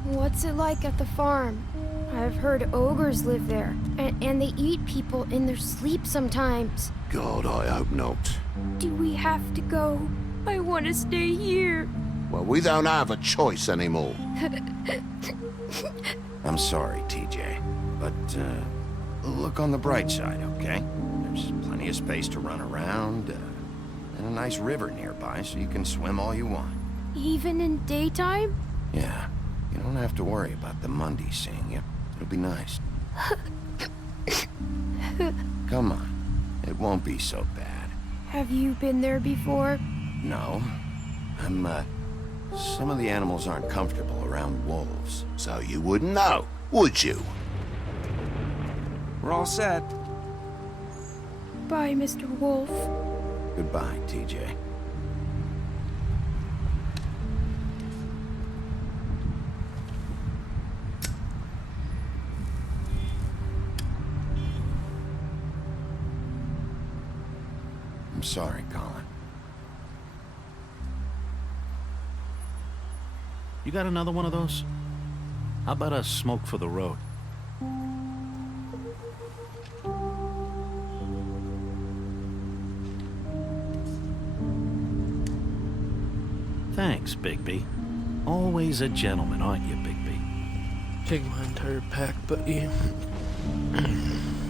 What's it like at the farm? I've heard ogres live there, and they eat people in their sleep sometimes. God, I hope not. Do we have to go? I want to stay here. Well, we don't have a choice anymore. I'm sorry, TJ, but look on the bright side, okay? There's plenty of space to run around, and a nice river nearby, so you can swim all you want. Even in daytime? Yeah, you don't have to worry about the Mundies seeing you. It'll be nice. Come on, it won't be so bad. Have you been there before? No, some of the animals aren't comfortable around wolves, so you wouldn't know, would you? We're all set. Bye, Mr. Wolf. Goodbye, TJ. I'm sorry, Colin. You got another one of those? How about a smoke for the road? Thanks, Bigby. Always a gentleman, aren't you, Bigby? Take my entire pack, buddy.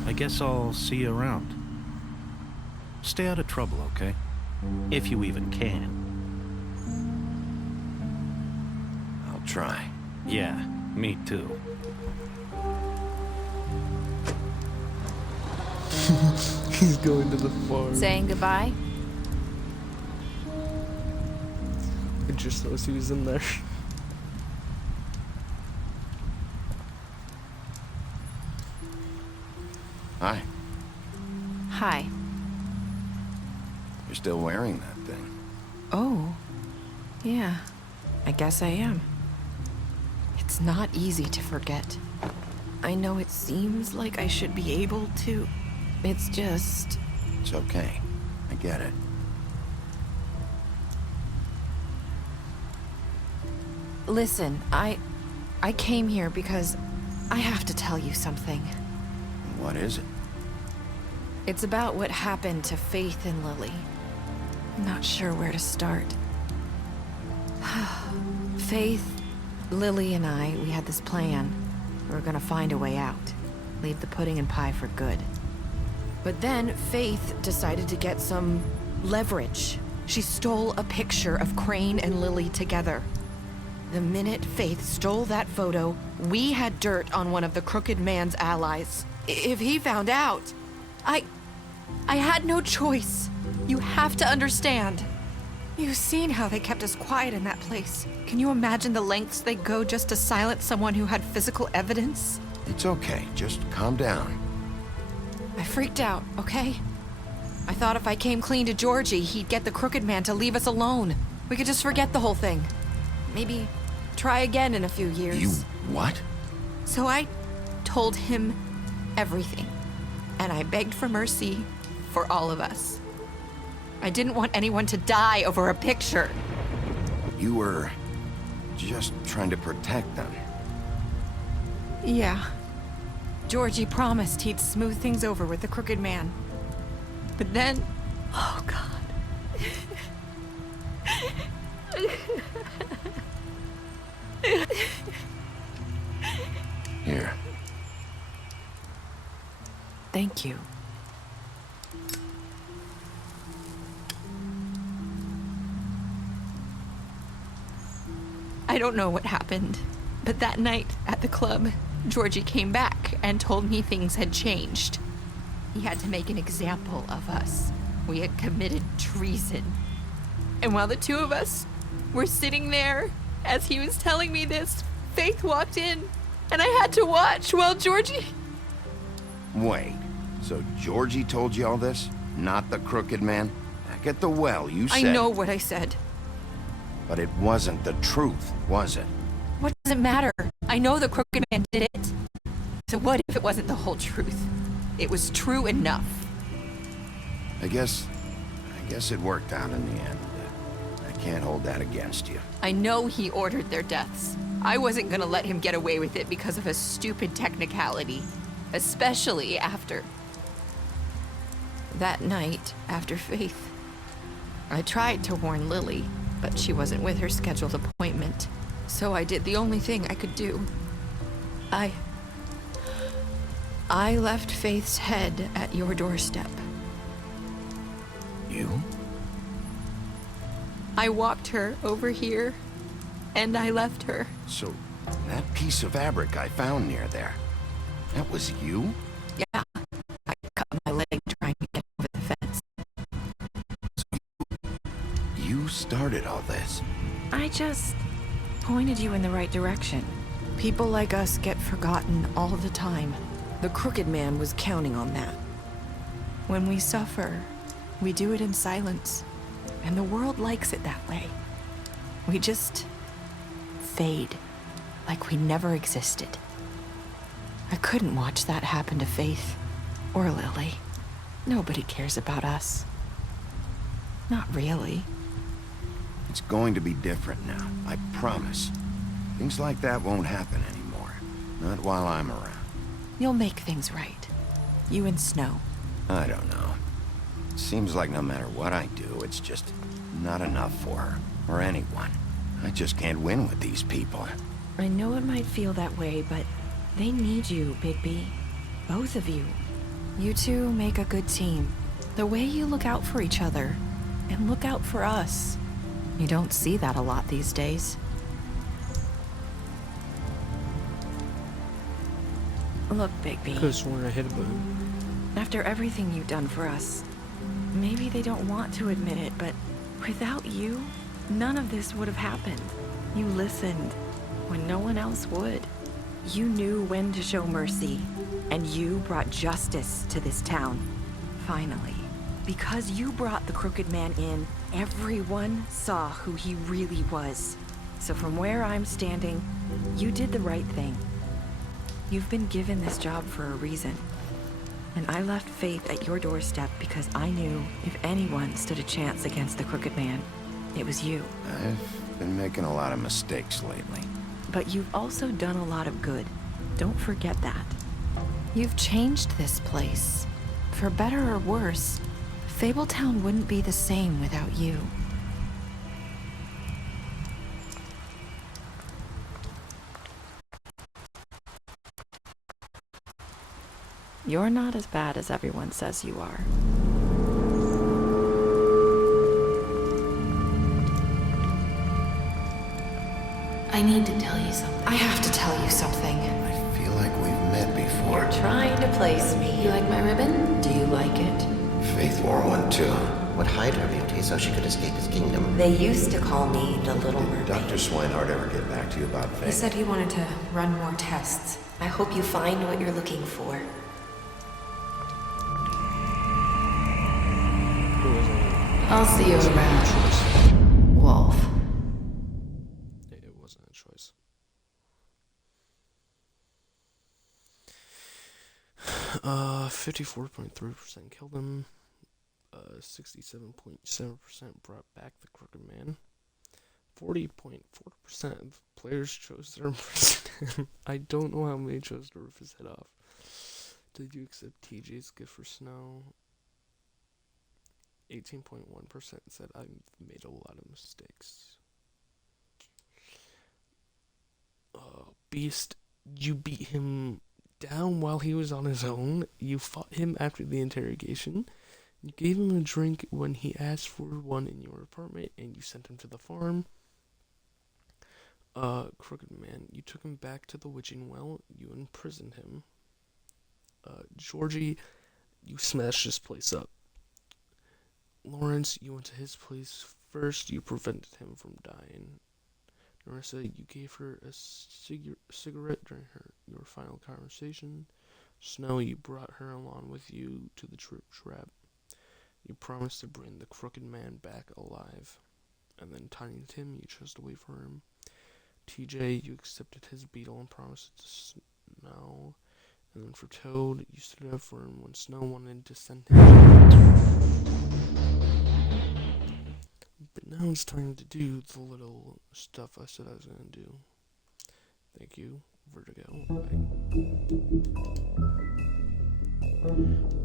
I guess I'll see you around. Stay out of trouble, okay? If you even can. I'll try. Yeah, me too. He's going to the farm. Saying goodbye? It just knows he was in there. Hi. Hi. You're still wearing that thing. Oh. Yeah. I guess I am. It's not easy to forget. I know it seems like I should be able to. It's just... It's okay. I get it. Listen, I came here because I have to tell you something. What is it? It's about what happened to Faith and Lily. I'm not sure where to start. Faith, Lily, and I, we had this plan. We were gonna find a way out. Leave the pudding and pie for good. But then Faith decided to get some leverage. She stole a picture of Crane and Lily together. The minute Faith stole that photo, we had dirt on one of the Crooked Man's allies. If he found out, I had no choice. You have to understand. You've seen how they kept us quiet in that place. Can you imagine the lengths they go just to silence someone who had physical evidence? It's okay. Just calm down. I freaked out, okay? I thought if I came clean to Georgie, he'd get the Crooked Man to leave us alone. We could just forget the whole thing. Maybe try again in a few years. You what? So I told him everything. And I begged for mercy for all of us. I didn't want anyone to die over a picture. You were just trying to protect them. Yeah. Georgie promised he'd smooth things over with the Crooked Man. But then, oh God, Here. Thank you. I don't know what happened, but that night at the club, Georgie came back and told me things had changed. He had to make an example of us. We had committed treason. And while the two of us were sitting there, as he was telling me this, Faith walked in, and I had to watch while Georgie... Wait, so Georgie told you all this? Not the crooked man? Back at the well, you said... I know what I said. But it wasn't the truth, was it? What does it matter? I know the crooked man did it. So what if it wasn't the whole truth? It was true enough. I guess it worked out in the end. I can't hold that against you. I know he ordered their deaths. I wasn't gonna let him get away with it because of a stupid technicality. Especially after... that night, after Faith. I tried to warn Lily, but she wasn't with her scheduled appointment. So I did the only thing I could do. I left Faith's head at your doorstep. You? I walked her over here, and I left her. So, that piece of fabric I found near there, that was you? Yeah, I cut my leg trying to get over the fence. You started all this. I just pointed you in the right direction. People like us get forgotten all the time. The Crooked Man was counting on that. When we suffer, we do it in silence, and the world likes it that way. We just fade, like we never existed. I couldn't watch that happen to Faith, or Lily. Nobody cares about us. Not really. It's going to be different now, I promise. Things like that won't happen anymore. Not while I'm around. You'll make things right. You and Snow. I don't know. Seems like no matter what I do, it's just not enough for her, or anyone. I just can't win with these people. I know it might feel that way, but they need you, Bigby. Both of you. You two make a good team. The way you look out for each other, and look out for us. You don't see that a lot these days. Look, Bigby. Could've sworn I hit a button. After everything you've done for us, maybe they don't want to admit it, but without you, none of this would have happened. You listened when no one else would. You knew when to show mercy, and you brought justice to this town. Finally. Because you brought the Crooked Man in, everyone saw who he really was. So from where I'm standing, you did the right thing. You've been given this job for a reason. And I left Faith at your doorstep because I knew if anyone stood a chance against the Crooked Man, it was you. I've been making a lot of mistakes lately. But you've also done a lot of good. Don't forget that. You've changed this place. For better or worse, Fabletown wouldn't be the same without you. You're not as bad as everyone says you are. I need to tell you something. I have to tell you something. I feel like we've met before. You're trying to place me. You like my ribbon? Do you like it? Faith wore one too. Would hide her beauty so she could escape his kingdom. They used to call me the Little Mermaid. Dr. Swinehart ever get back to you about Faith? He said he wanted to run more tests. I hope you find what you're looking for. I'll see you around, Wolf. It wasn't a choice. 54.3% killed him. 67.7% brought back the Crooked Man. 40.4% of players chose to imprison him. I don't know how many chose to rip his head off. Did you accept TJ's gift for Snow? 18.1% said I've made a lot of mistakes. Beast, you beat him down while he was on his own. You fought him after the interrogation. You gave him a drink when he asked for one in your apartment, and you sent him to the farm. Crooked Man, you took him back to the witching well. You imprisoned him. Georgie, you smashed his place up. Lawrence, you went to his place first. You prevented him from dying. Narissa, you gave her a cigarette during your final conversation. Snow, you brought her along with you to the trap. You promised to bring the Crooked Man back alive. And then Tiny Tim, you chose to wait for him. TJ, you accepted his beetle and promised it to Snow. And then for Toad, you stood up for him when Snow wanted to send him. But now it's time to do the little stuff I said I was going to do. Thank you, Vertigo.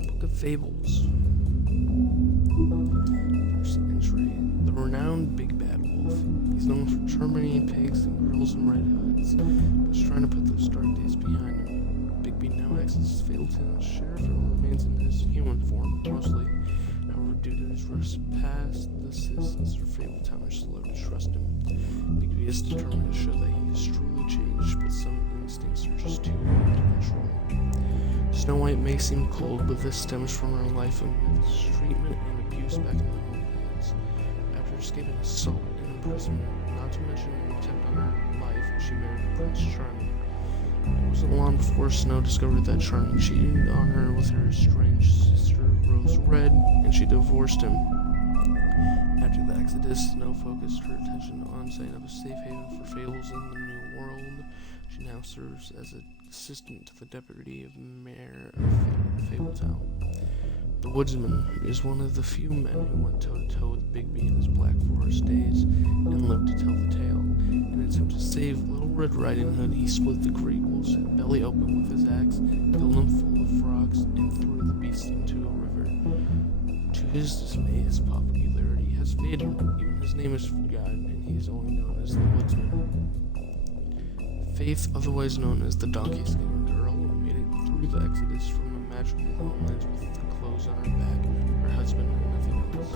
Book of Fables. First entry. The renowned Big Bad Wolf. He's known for terminating pigs and girls in red hoods, but is trying to put those dark days behind him. Bigby now acts as Fabletown's sheriff and remains in his human form, mostly. However, due to his rough past, the citizens of Fabletown are slow to trust him. Bigby is determined to show that he has truly changed, but some instincts are just too hard to control. Snow White may seem cold, but this stems from her life of mistreatment and abuse back in the homelands. After escaping assault and imprisonment, not to mention an attempt on her life, she married Prince Charming. It wasn't long before Snow discovered that Charming cheated on her with her estranged sister, Rose Red, and she divorced him. After the Exodus, Snow focused her attention on setting up a safe haven for fables in the New World. She now serves as an assistant to the deputy of mayor of Fabletown. The Woodsman is one of the few men who went toe-to-toe with Bigby in his Black Forest days and lived to tell the tale. In an attempt to save Little Red Riding Hood, he split the great wolf's belly open with his axe, filled him full of frogs, and threw the beast into a river. To his dismay, his popularity has faded. Even his name is forgotten, and he is only known as the Woodsman. Faith, otherwise known as the Donkey Skin Girl, made it through the Exodus from a magical homeland with the clothes on her back, her husband, and nothing else.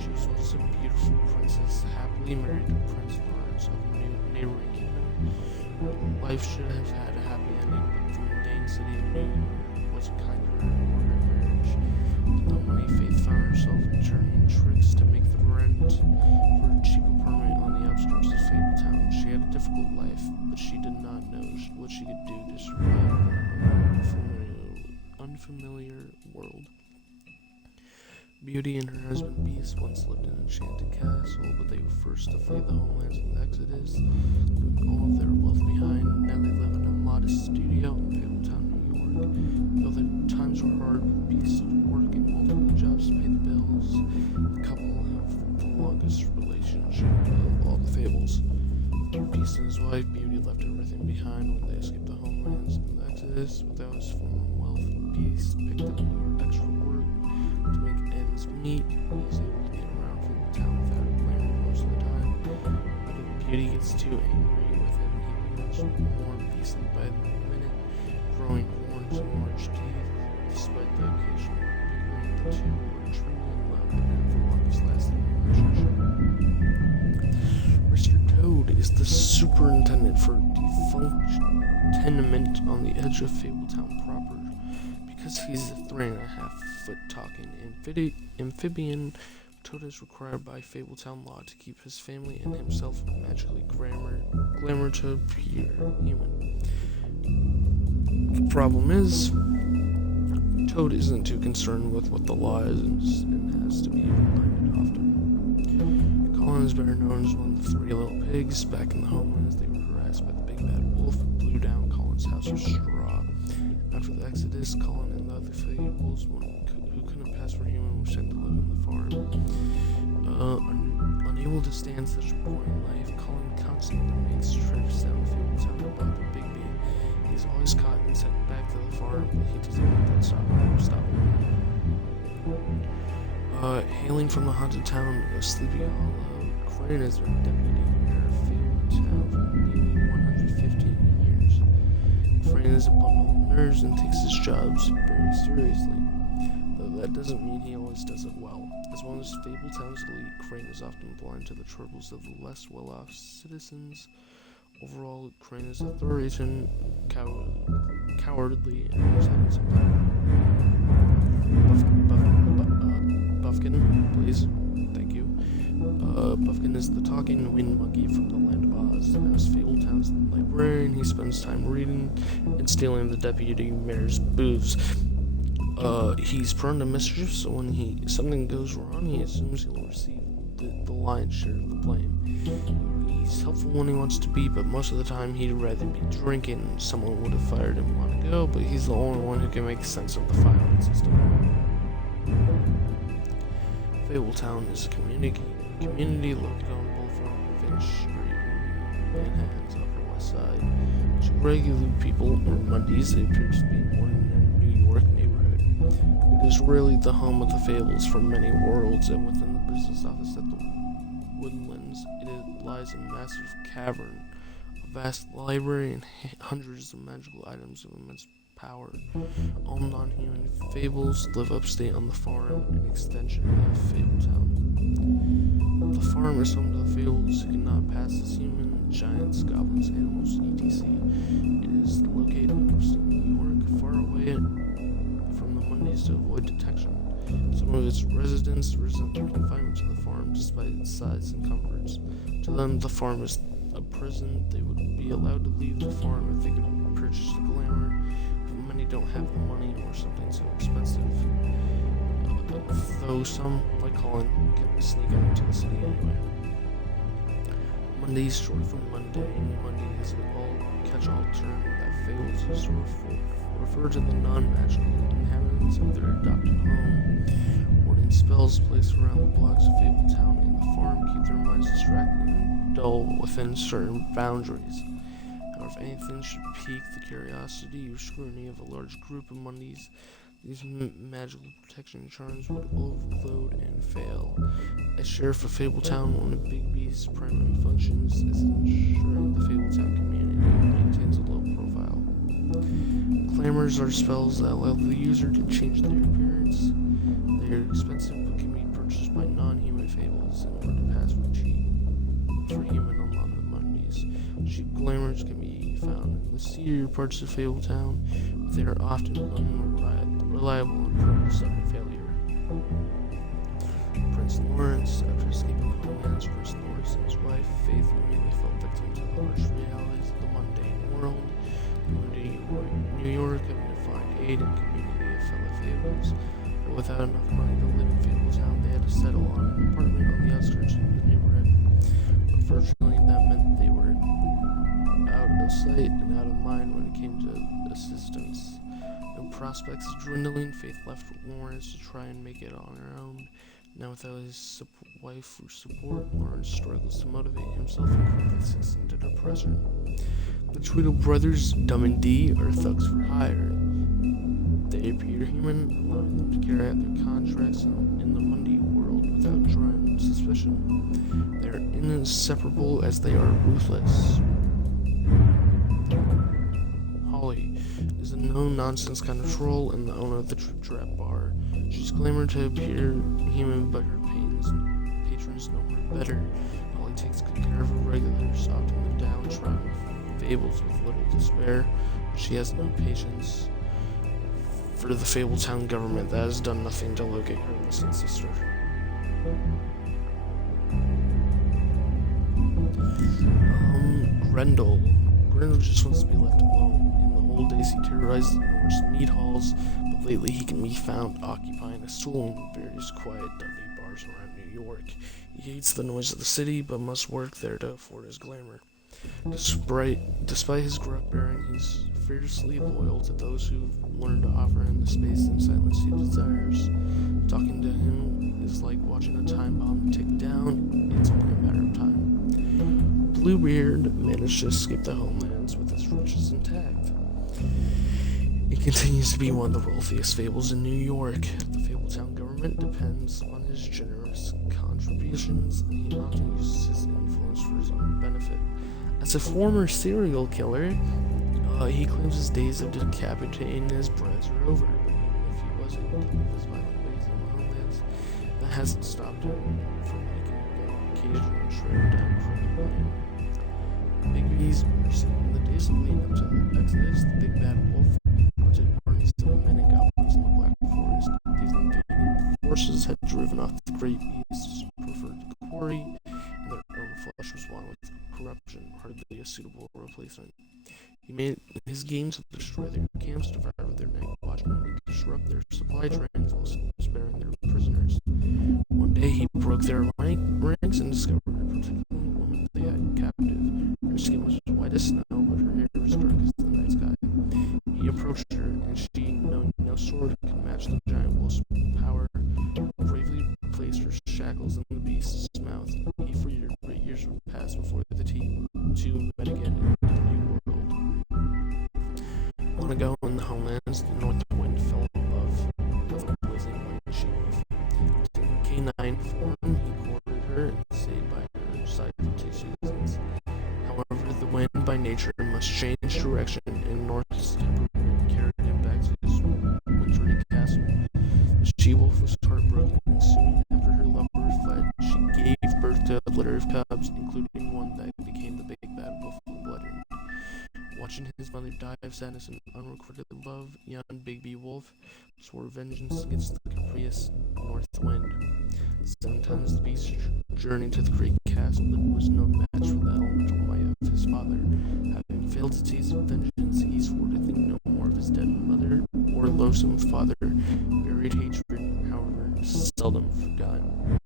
She was once a beautiful princess, happily married to Prince Lawrence of a neighboring kingdom. Her life should have had a happy ending, but the mundane city of New York wasn't kind to her or her marriage. With no money, Faith found herself turning tricks to make the rent for a cheap apartment on the outskirts of Fabletown. She had a difficult life, but she did not know what she could do to survive in an unfamiliar world. Beauty and her husband Beast once lived in an enchanted castle, but they were forced to flee the homelands of the Exodus, leaving all of their wealth behind. Now they live in a modest studio in Fabletown, New York. Though the times were hard, Beast working multiple jobs to pay the bills. The couple have the longest relationship of all the Fables. Beast and his wife Beauty left everything behind when they escaped the homelands in the Exodus. Without his former wealth, Beast picked up extra work to make ends meet. He's able to get around from the town without a glamour most of the time. But if Beauty gets too angry with him, he becomes more beastly by the minute, growing horns and large teeth. Despite the occasional bickering, the two are truly in love and have the longest lasting relationship. Mr. Toad is the superintendent for a defunct tenement on the edge of Fabletown proper. Because he's a 3.5-foot talking amphibian, Toad is required by Fabletown law to keep his family and himself magically glamour to appear human. The problem is, Toad isn't too concerned with what the law is and has to be reminded often. Colin is better known as one of the 3 little pigs. Back in the homelands, they were harassed by the Big Bad Wolf who blew down Colin's house with straw. After the Exodus, Colin and the other Fables who couldn't pass for human were sent to live in the farm. Unable to stand such a boring life, Colin constantly makes trips down Fabletown to bother Bigby. He's always caught and sent back to the farm, but he doesn't let that stop him. Hailing from the haunted town of Sleepy Hollow, Crane has been deputy mayor of Fabletown for nearly 115 years. Crane is a bundle of nerves and takes his jobs very seriously, though that doesn't mean he always does it well. As one of Fabletown's elite, Crane is often blind to the troubles of the less well-off citizens. Overall, Crane is authoritarian, cowardly, and is having some time. Buffkin, please. Thank you. Buffkin is the talking wind monkey from the land of Oz, and as Fabletown's librarian, he spends time reading and stealing the deputy mayor's booze. He's prone to mischief, so when something goes wrong, he assumes he'll receive the lion's share of the blame. He's helpful when he wants to be, but most of the time he'd rather be drinking. Someone would have fired him long ago, but he's the only one who can make sense of the filing system. Fabletown is a community located on Boulevard Finch Street in Manhattan's Upper West Side. To regular people, or Mondays, it appears to be an ordinary New York neighborhood. It is really the home of the fables from many worlds, and within the business office at the Woodlands, it lies in a massive cavern, a vast library, and hundreds of magical items of immense power. All non-human fables live upstate on the farm, an extension of Fabletown. The farm is home to the fables who cannot pass as human, giants, goblins, animals, etc. It is located in upstate New York, far away from the Mondays to avoid detection. Some of its residents resent their confinement to the farm despite its size and comforts. To them, the farm is a prison. They would be allowed to leave the farm if they could purchase the glamour. Many don't have the money or something so expensive. Though some, like Colin, can sneak up into the city anyway. Monday is short for Monday. Monday is an all-catch-all term that fables use to refer to the non-magical inhabitants of their adopted home. Warding spells placed around the blocks of Fabletown and the farm keep their minds distracted and dull within certain boundaries. Or if anything should pique the curiosity or scrutiny of a large group of Mondays, these magical protection charms would overload and fail. As sheriff of Fabletown, one of Bigby's primary functions is ensuring the Fabletown community maintains a low profile. Clamors are spells that allow the user to change their appearance. They are expensive but can be purchased by non-human fables in order to pass for human among the Mondays. Cheap glamours can be found in the seedier parts of Fabletown, but they are often unreliable and prone to sudden failure. Prince Lawrence, after escaping homelands, Prince Lawrence and his wife, Faith, immediately fell victim to the harsh realities of the mundane world. New York, having to find aid and community of fellow fables, but without enough money to live in Fabletown, they had to settle on an apartment on the outskirts of the neighborhood. Unfortunately, that meant they were out of sight and out of mind when it came to assistance. No prospects dwindling, Faith left Lawrence to try and make it on her own. Now without his wife for support, Lawrence struggles to motivate himself and quickly sinks into depression. The Tweedle brothers, Dumb and Dee, are thugs for hire. They appear human, allowing them to carry out their contracts in the Monday world without drawing suspicion. They are inseparable as they are ruthless. Holly is a no-nonsense kind of troll and the owner of the Trip Trap Bar. She's clamored to appear human, but her patrons know her better. Holly takes good care of her regulars, often the downtrodden fables with little to spare. She has no patience for the Fabletown government that has done nothing to locate her missing sister. Grendel just wants to be left alone. In the old days, he terrorized the Norse meat halls, but lately he can be found occupying a stool in various quiet Dundee bars around New York. He hates the noise of the city, but must work there to afford his glamour. Despite his gruff bearing, he's fiercely loyal to those who've learned to offer him the space and silence he desires. Talking to him is like watching a time bomb tick down. It's only a matter of time. Bluebeard managed to escape the homelands with his riches intact. It continues to be one of the wealthiest fables in New York. The Fabletown government government depends on his generous contributions, and he often uses his influence for his own benefit. As a former serial killer, he claims his days of decapitating his brides are over, but even if he was able to live his violent ways in the homelands, that hasn't stopped him from making an occasional trip down crooked lane. Bigby's mercy. In the days leading up to the Exodus, the Big Bad Wolf hunted armies of men and goblins in the Black Forest. These invading forces had driven off the great beasts, preferred the quarry, and their own flesh was one with corruption, hardly a suitable replacement. He made his game to destroy their camps, devour their night watchmen, and disrupt their supply trains while sparing their prisoners. One day he broke their ranks and discovered a particular woman they had captive. Her skin was white as snow, but her hair was dark as the night sky. He approached her, and she, knowing no sword could match the giant wolf's power, bravely placed her shackles in the beast's mouth. He freed her, but years would pass before the two met again in the new world. Long ago in the homelands, the North Wind fell in love with a blazing white she-wolf. Taking canine form, he courted her and stayed by her side for 2 seasons. However, the wind by nature must change direction, and North's temperament carried him back to his wintry castle. The she-wolf was heartbroken, and soon after her lover fled, she gave birth to a litter of cubs, including one that became the Big Bad Wolf of the Bloodwind. Watching his mother die of sadness and unrequited love, young Bigby Wolf swore vengeance against the capricious North Wind. 7 times the beast journeyed to the great castle, but was no match for the elemental might of his father. Having failed to taste vengeance, he swore to think no more of his dead mother or loathsome father. Buried hatred, however, seldom forgotten.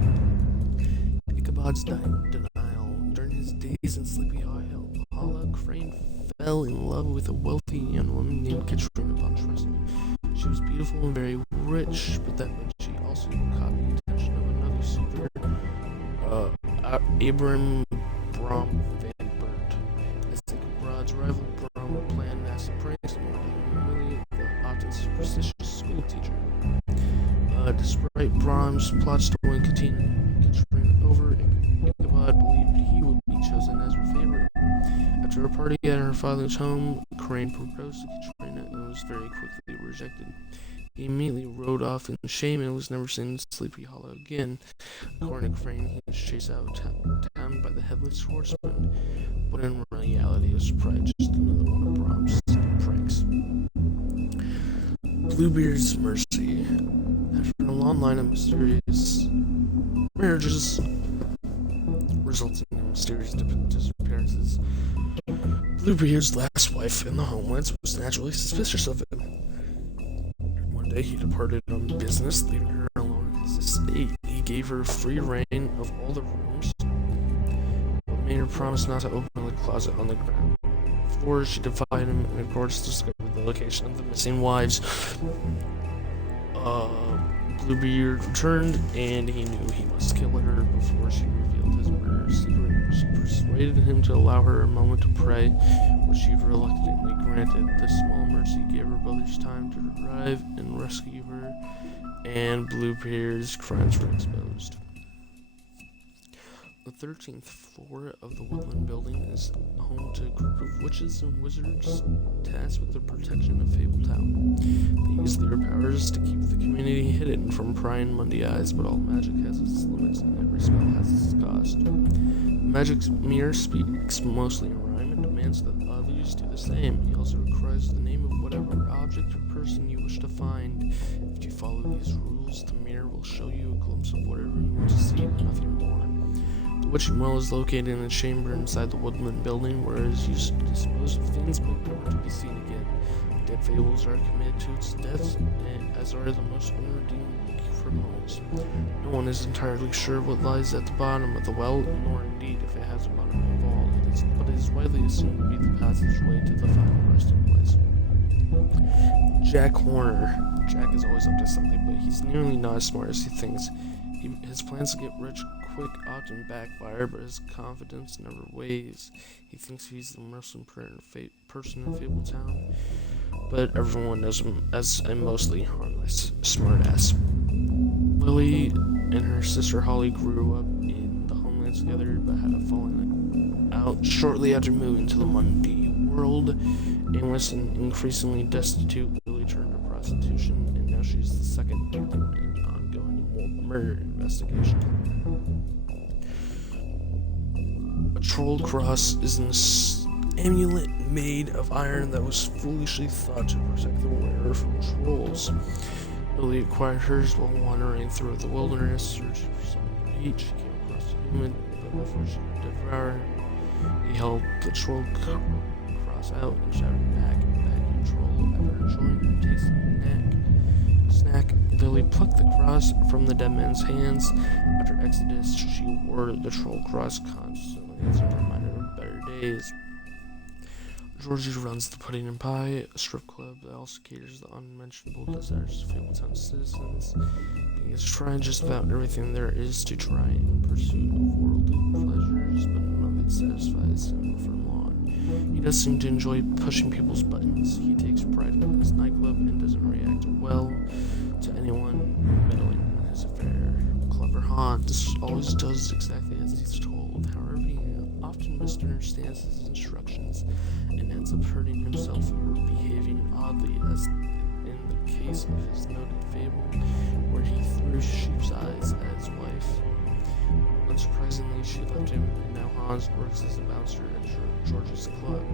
Ichabod's denial. During his days in Sleepy Hollow, Crane fell in love with a wealthy young woman named Katrina von Tressel. She was beautiful and very rich, but that meant she also caught the attention of another suitor, Abram Brom Van Burt. As Ichabod's rival, Brom planned massive pranks and wanted to humiliate the often superstitious school teacher. Despite Brom's plots to win Katrina over, Ichabod believed he would be chosen as her favorite. After a party at her father's home, Crane proposed to Katrina and was very quickly rejected. He immediately rode off in shame and was never seen in Sleepy Hollow again. According to Crane, he was chased out of town by the Headless Horseman, but in reality it was probably just another one of Brom's pranks. Bluebeard's Mercy. After a long line of mysterious marriages resulting in mysterious disappearances, Bluebeard's last wife in the homelands was naturally suspicious of him. One day he departed on business, leaving her alone in his estate. He gave her free reign of all the rooms, but made her promise not to open the closet on the ground floor. She defied him and of course discovered the location of the missing wives. Bluebeard returned, and he knew he must kill her before she revealed his murder secret. She persuaded him to allow her a moment to pray, which he reluctantly granted. This small mercy gave her brothers time to arrive and rescue her, and Bluebeard's crimes were exposed. The 13th floor of the Woodland Building is home to a group of witches and wizards tasked with the protection of Fabletown. They use their powers to keep the community hidden from prying Monday eyes, but all magic has its limits and every spell has its cost. The magic mirror speaks mostly in rhyme and demands that others do the same. He also requires the name of whatever object or person you wish to find. If you follow these rules, the mirror will show you a glimpse of whatever you want to see, but nothing more. The witching well is located in a chamber inside the Woodland Building, where it is used to dispose of things but never to be seen again. Dead fables are committed to its depths, as are the most unredeemable criminals. No one is entirely sure what lies at the bottom of the well, nor indeed if it has a bottom at all. But it is widely assumed to be the passageway to the final resting place. Jack Horner. Jack is always up to something, but he's nearly not as smart as he thinks. His plans to get rich quick often backfire, but his confidence never waves. He thinks he's the most important person in Fabletown, but everyone knows him as a mostly harmless smartass. Lily and her sister Holly grew up in the homelands together, but had a falling out shortly after moving to the Mundy world. Aimless and increasingly destitute, Lily turned to prostitution, and now she's the second victim in an ongoing murder investigation. A troll cross is an amulet made of iron that was foolishly thought to protect the wearer from trolls. Lily acquired hers while wandering through the wilderness, searching for something to eat. She came across a human, but before she could devour him, he held the troll cross out and shouted back that you troll ever enjoyed a tasty snack. Lily plucked the cross from the dead man's hands. After Exodus, she wore the troll cross constantly as a reminder of better days. Georgie runs the Pudding and Pie, a strip club that also caters the unmentionable desires of Fabletown citizens. He is trying just about everything there is to try in pursuit of worldly pleasures, but none of it satisfies him for long. He does seem to enjoy pushing people's buttons. He takes pride in his nightclub and doesn't react well to anyone meddling in his affair. Clever Hans always does exactly as he's told. However, he often misunderstands his instructions and ends up hurting himself or behaving oddly, as in the case of his noted fable, where he threw sheep's eyes at his wife. Unsurprisingly, she left him, and now Hans works as a bouncer at George's club.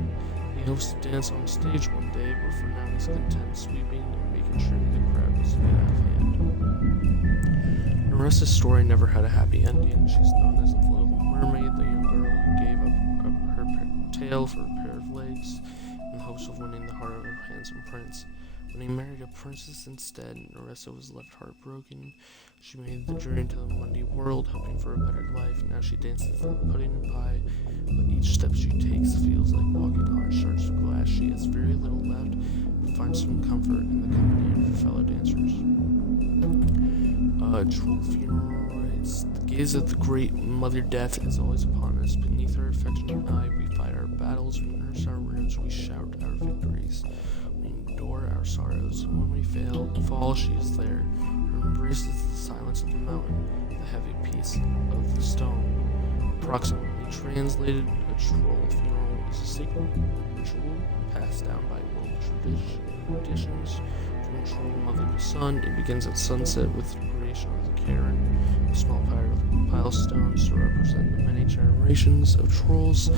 He hopes to dance on stage one day, but for now he's content sweeping and making sure the crowd doesn't get out of hand. Neresa's story never had a happy ending. She's known as the Little Mermaid, the young girl who gave up her tail for a pair of legs in hopes of winning the heart of her handsome prince. When he married a princess instead, Neressa was left heartbroken. She made the journey to the Mundy world, hoping for a better life. Now she dances the Pudding and Pie, but each step she takes feels like walking on shards of glass. She has very little left, but finds some comfort in the company of her fellow dancers. Troll funeral rites. The gaze of the great Mother Death is always upon us. Beneath her affectionate eye, we fight our battles. We nurse our wounds. We shout our victories. We endure our sorrows. And when we fall, she is there. Her embrace is the silence of the mountain, the heavy peace of the stone. Approximately translated, a troll funeral is a sacred ritual passed down by oral traditions from troll mother to son. It begins at sunset with the creation of the cairn, a small pile of stones to represent the many generations of trolls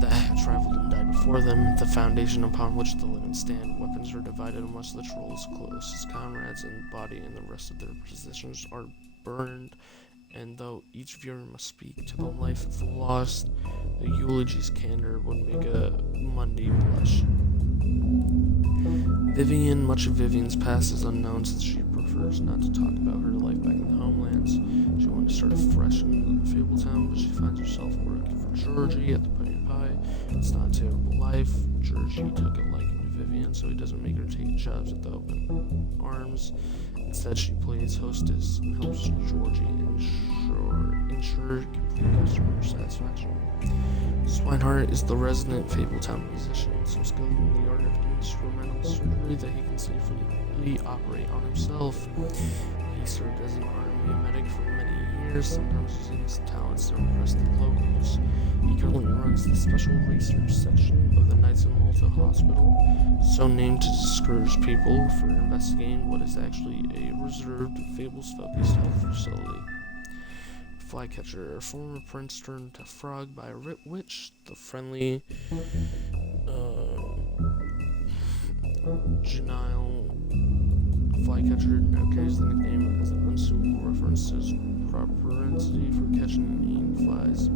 that have traveled and died before them, the foundation upon which the living stand. Weapons are divided amongst the trolls' closest comrades, and the body and the rest of their possessions are burned. And though each viewer must speak to the life of the lost, the eulogy's candor would make a Mundy blush. Vivian, much of Vivian's past is unknown, since she prefers not to talk about her life back in the homelands. She wanted to start afresh in Fabletown, but she finds herself working for Georgie at the Pudding and Pie. It's not a terrible life. Georgie took a liking to Vivian, so he doesn't make her take jobs at the open arms. Instead, she plays hostess and helps Georgie ensure complete customer satisfaction. Swinehart is the resident Fabletown musician, so skilled in the art of instrumental surgery that he can safely operate on himself. He served as an army medic for many years, sometimes using his talents to impress the locals. He currently runs the special research section of the Knights of Malta Hospital, so named to discourage people for investigating what is actually a reserved, fables-focused health facility. Flycatcher, a former prince turned to frog by a witch, the friendly, genial Flycatcher now carries the nickname as an unsuitable reference to his propensity for catching and eating flies.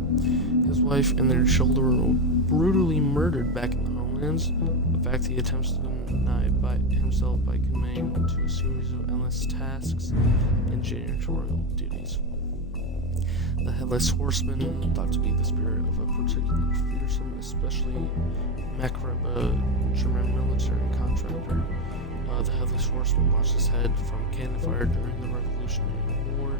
His wife and their children were brutally murdered back in the homelands, a fact he attempts to deny by himself by committing to a series of endless tasks and janitorial duties. The Headless Horseman, thought to be the spirit of a particularly fearsome, especially macabre German military contractor. The Headless Horseman lost his head from cannon fire during the Revolutionary War,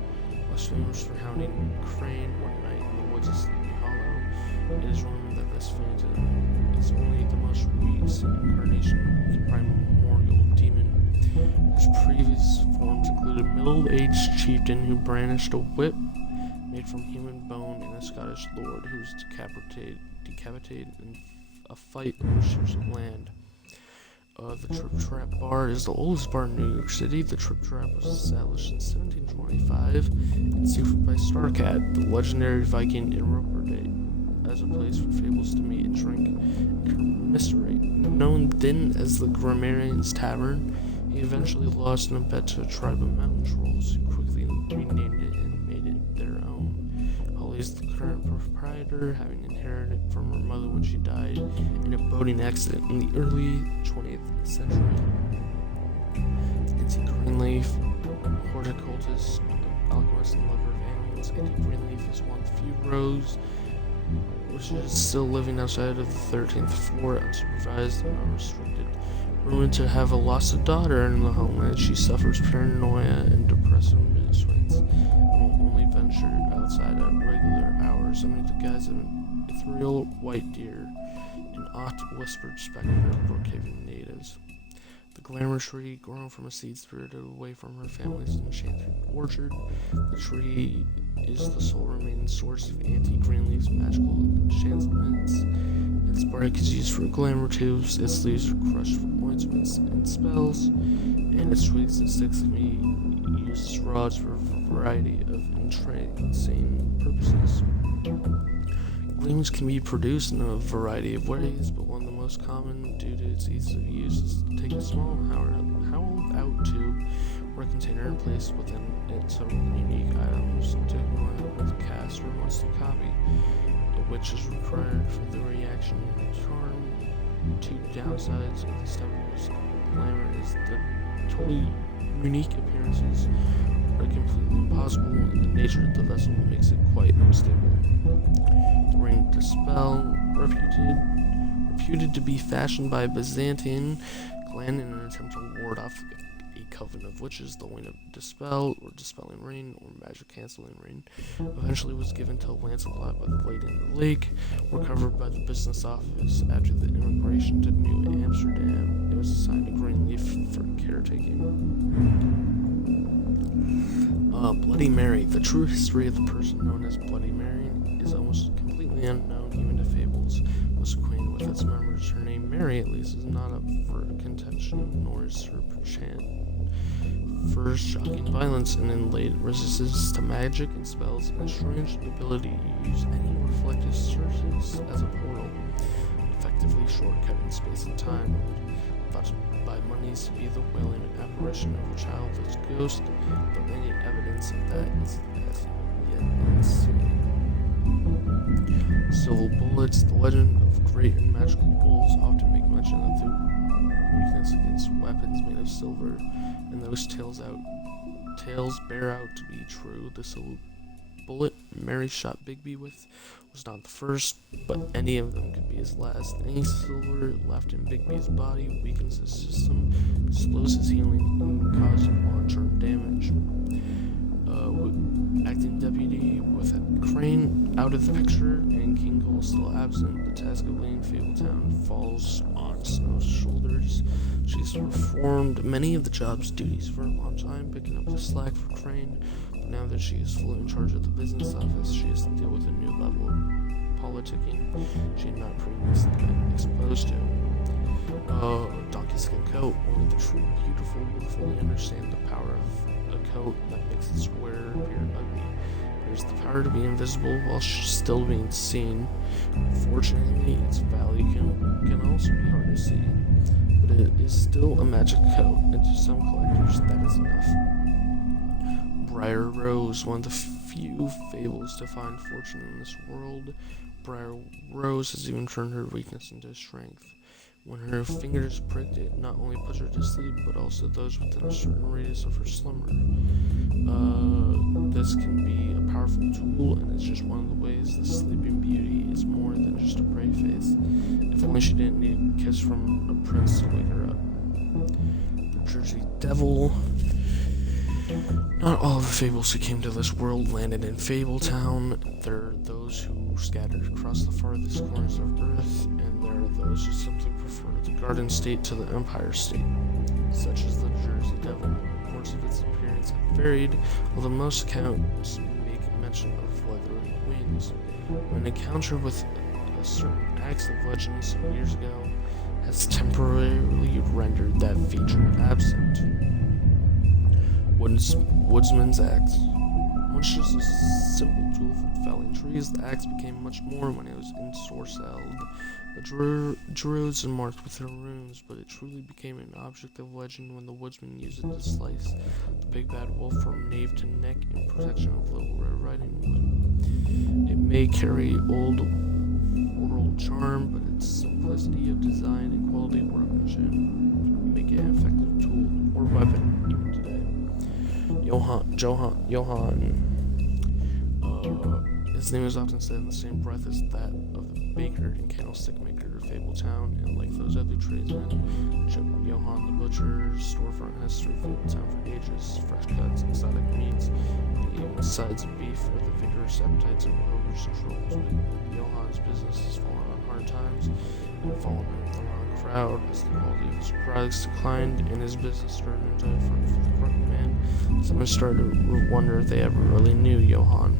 was famous for hounding Crane one night in the woods of Sleepy Hollow. It is rumored that this phantom is only the most recent incarnation of the primordial demon. His previous forms included a middle-aged chieftain who brandished a whip made from human bone and a Scottish lord who was decapitated in a fight over strips of land. The Trip Trap Bar is the oldest bar in New York City. The Trip Trap was established in 1725 and seafood by Starcat, the legendary Viking in Roper Day, as a place for fables to meet and drink and commiserate. Known then as the Grammarian's Tavern, he eventually lost in a bet to a tribe of mountain trolls who quickly renamed it and made it their own. Holly is the current proprietor, having inherited it from her mother when she died in a boating accident in the early 20th century. Nancy Greenleaf, horticulturist, alchemist, and lover of animals. Auntie Greenleaf is one of the few rows which is still living outside of the 13th floor, unsupervised and unrestricted. Rumored to have lost a daughter in the homeland, she suffers paranoia and depressive mood swings and will only venture outside at regular hours under the guise of an ethereal white deer, an oft-whispered specter of Brookhaven natives. The glamour tree, grown from a seed spirited away from her family's enchanted orchard, the tree is the sole remaining source of Auntie Greenleaf's magical enchantments. Its bark is used for glamour tubes, its leaves are crushed for ointments and spells, and its twigs and sticks can be used as rods for a variety of insane purposes. Gleams can be produced in a variety of ways, but one of the most common, due to its ease of use, is to take a small hollowed-out tube or a container and place within it several unique items to one the caster wants to copy, which is required for the reaction to charm. Two downsides of the step of glamour is the totally unique appearances are completely impossible, and the nature of the vessel makes it quite unstable. The ring Dispel, reputed to be fashioned by Byzantine Glenn in an attempt to ward off a coven of witches, the ring of Dispel, or Dispelling Ring, or Magic Canceling Ring, eventually was given to Lancelot by the Lady in the Lake, recovered by the business office after the immigration to New Amsterdam. It was assigned to Greenleaf for caretaking. Bloody Mary. The true history of the person known as Bloody Mary is almost completely unknown even to fables. Most acquainted with its members, her name Mary at least is not up for contention, nor is her perchance for shocking violence and inlaid resistance to magic and spells, and a strange ability to use any reflective surface as a portal, effectively shortcutting space and time. Thought by monies to be the wailing apparition of a childless ghost, but any evidence of that is as yet unseen. Silver bullets. The legend of great and magical bulls often make mention of their weakness against weapons made of silver, and those tales bear out to be true. The silver bullet Mary shot Bigby with was not the first, but any of them could be his last. Any silver left in Bigby's body weakens his system, slows his healing, and causes long-term damage. Acting deputy with Crane out of the picture and King Cole still absent, the task of leading Fabletown falls on Snow's shoulders. She's performed many of the job's duties for a long time, picking up the slack for Crane, but now that she is fully in charge of the business office, she has to deal with a new level of politicking she had not previously been exposed to. Donkey Skin Coat. Only the true beautiful will fully understand the power of a coat that makes its wearer appear ugly. It has the power to be invisible while still being seen. Fortunately, its value can also be hard to see, but it is still a magic coat, and to some collectors that is enough. Briar Rose, one of the few fables to find fortune in this world. Briar Rose has even turned her weakness into strength. When her fingers pricked, it not only puts her to sleep, but also those within a certain radius of her slumber. This can be a powerful tool, and it's just one of the ways the Sleeping Beauty is more than just a brave face. If only she didn't need a kiss from a prince to wake her up. The Jersey Devil. Not all of the fables who came to this world landed in Fabletown. There are those who scattered across the farthest corners of Earth, and there are those who simply prefer the Garden State to the Empire State. such as the Jersey Devil. Reports of its appearance have varied, although most accounts make mention of leathery wings. An encounter with a certain axe of legend some years ago has temporarily rendered that feature absent. Woodsman's axe. Much as a simple tool for felling trees, the axe became much more when it was ensorcelled. The druids and marked with their runes, but it truly became an object of legend when the woodsman used it to slice the big bad wolf from nape to neck in protection of Little Red Riding Hood. It may carry old world charm, but its simplicity of design and quality of workmanship make it an effective tool or weapon even today. Johann. His name is often said in the same breath as that of the baker and candlestick maker of Fabletown, and like those other tradesmen, Johann the butcher's storefront has served Fabletown for ages. Fresh cuts, exotic meats, and even sides of beef for the vigorous appetites of ogres and trolls. But Johann's business has fallen on hard times and fallen in with the wrong crowd as the quality of his products declined and his business turned into a front for the crooked man. Someone started to wonder if they ever really knew Johann.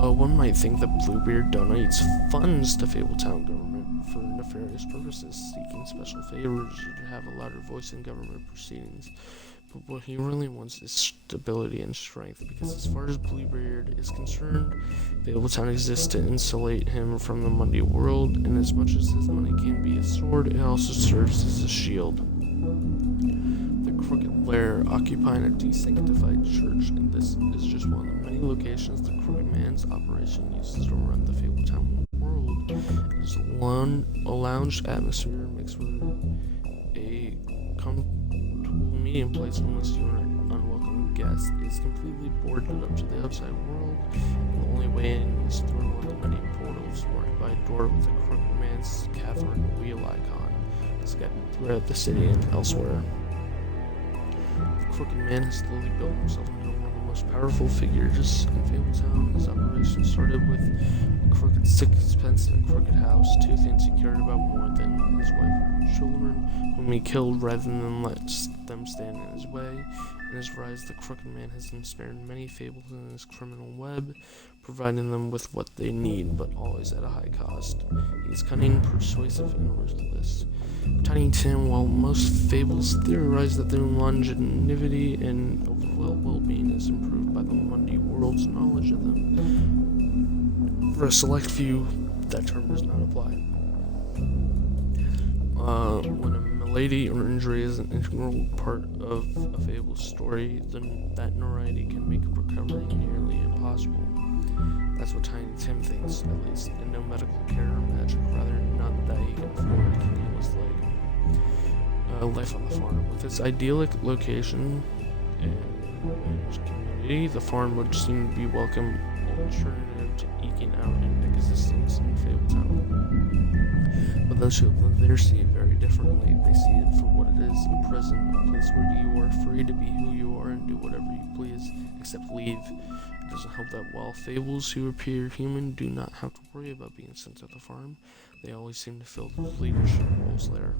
One might think that Bluebeard donates funds to Fabletown government for nefarious purposes, seeking special favors or to have a louder voice in government proceedings. But what he really wants is stability and strength, because as far as Bluebeard is concerned, Fabletown exists to insulate him from the Mundy world, and as much as his money can be a sword, it also serves as a shield. The Crooked Lair, occupying a desanctified church, and this is just one of the many locations the Crooked Man's operation uses to run the Fabletown world. It is a lounge atmosphere mixed with a comfortable meeting place unless you are an unwelcome guest. It is completely boarded up to the outside world, and the only way in is through one of the many portals marked by a door with the Crooked Man's Catherine wheel icon scattered throughout the city and elsewhere. The Crooked Man has slowly built himself into one of the most powerful figures in Fabletown. His operation started with a crooked sixpence and a crooked house, two things he cared about more than his wife or children, whom he killed rather than let them stand in his way. In his rise, the Crooked Man has ensnared many fables in his criminal web, providing them with what they need, but always at a high cost. He is cunning, persuasive, and ruthless. Tiny Tim, while most fables theorize that their longevity and overall well-being is improved by the Mundy world's knowledge of them, for a select few, that term does not apply. When a malady or injury is an integral part of a fable's story, then that notoriety can make recovery nearly impossible. That's what Tiny Tim thinks, at least, and no medical care or magic, rather not that he can afford, can heal his leg. Life on the farm. With its idyllic location and managed community, the farm would seem to be a welcome alternative to eking out an existence in Fabletown. But those who live there see it very differently. They see it for what it is, a prison, a place where you are free to be who you are and do whatever you please, except leave. It doesn't help that while fables who appear human do not have to worry about being sent to the farm, they always seem to fill the leadership roles there.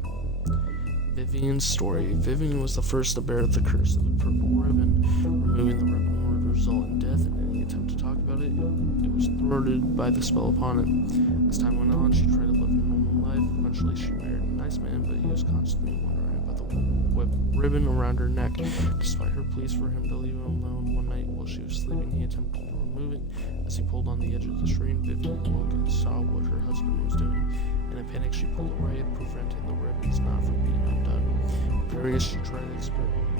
Vivian's story. Vivian was the first to bear the curse of the purple ribbon. Removing the ribbon would result in death, and any attempt to talk about it was thwarted by the spell upon it. As time went on, she tried to live a normal life. Eventually, she married a nice man, but he was constantly wondering about the ribbon around her neck. Despite her pleas for him to leave it alone, one night while she was sleeping, he attempted to remove it. As he pulled on the edge of the screen, Vivian woke and saw what her husband was doing. In a panic, she pulled away, preventing the ribbon's knot from being undone. Furious, she tried to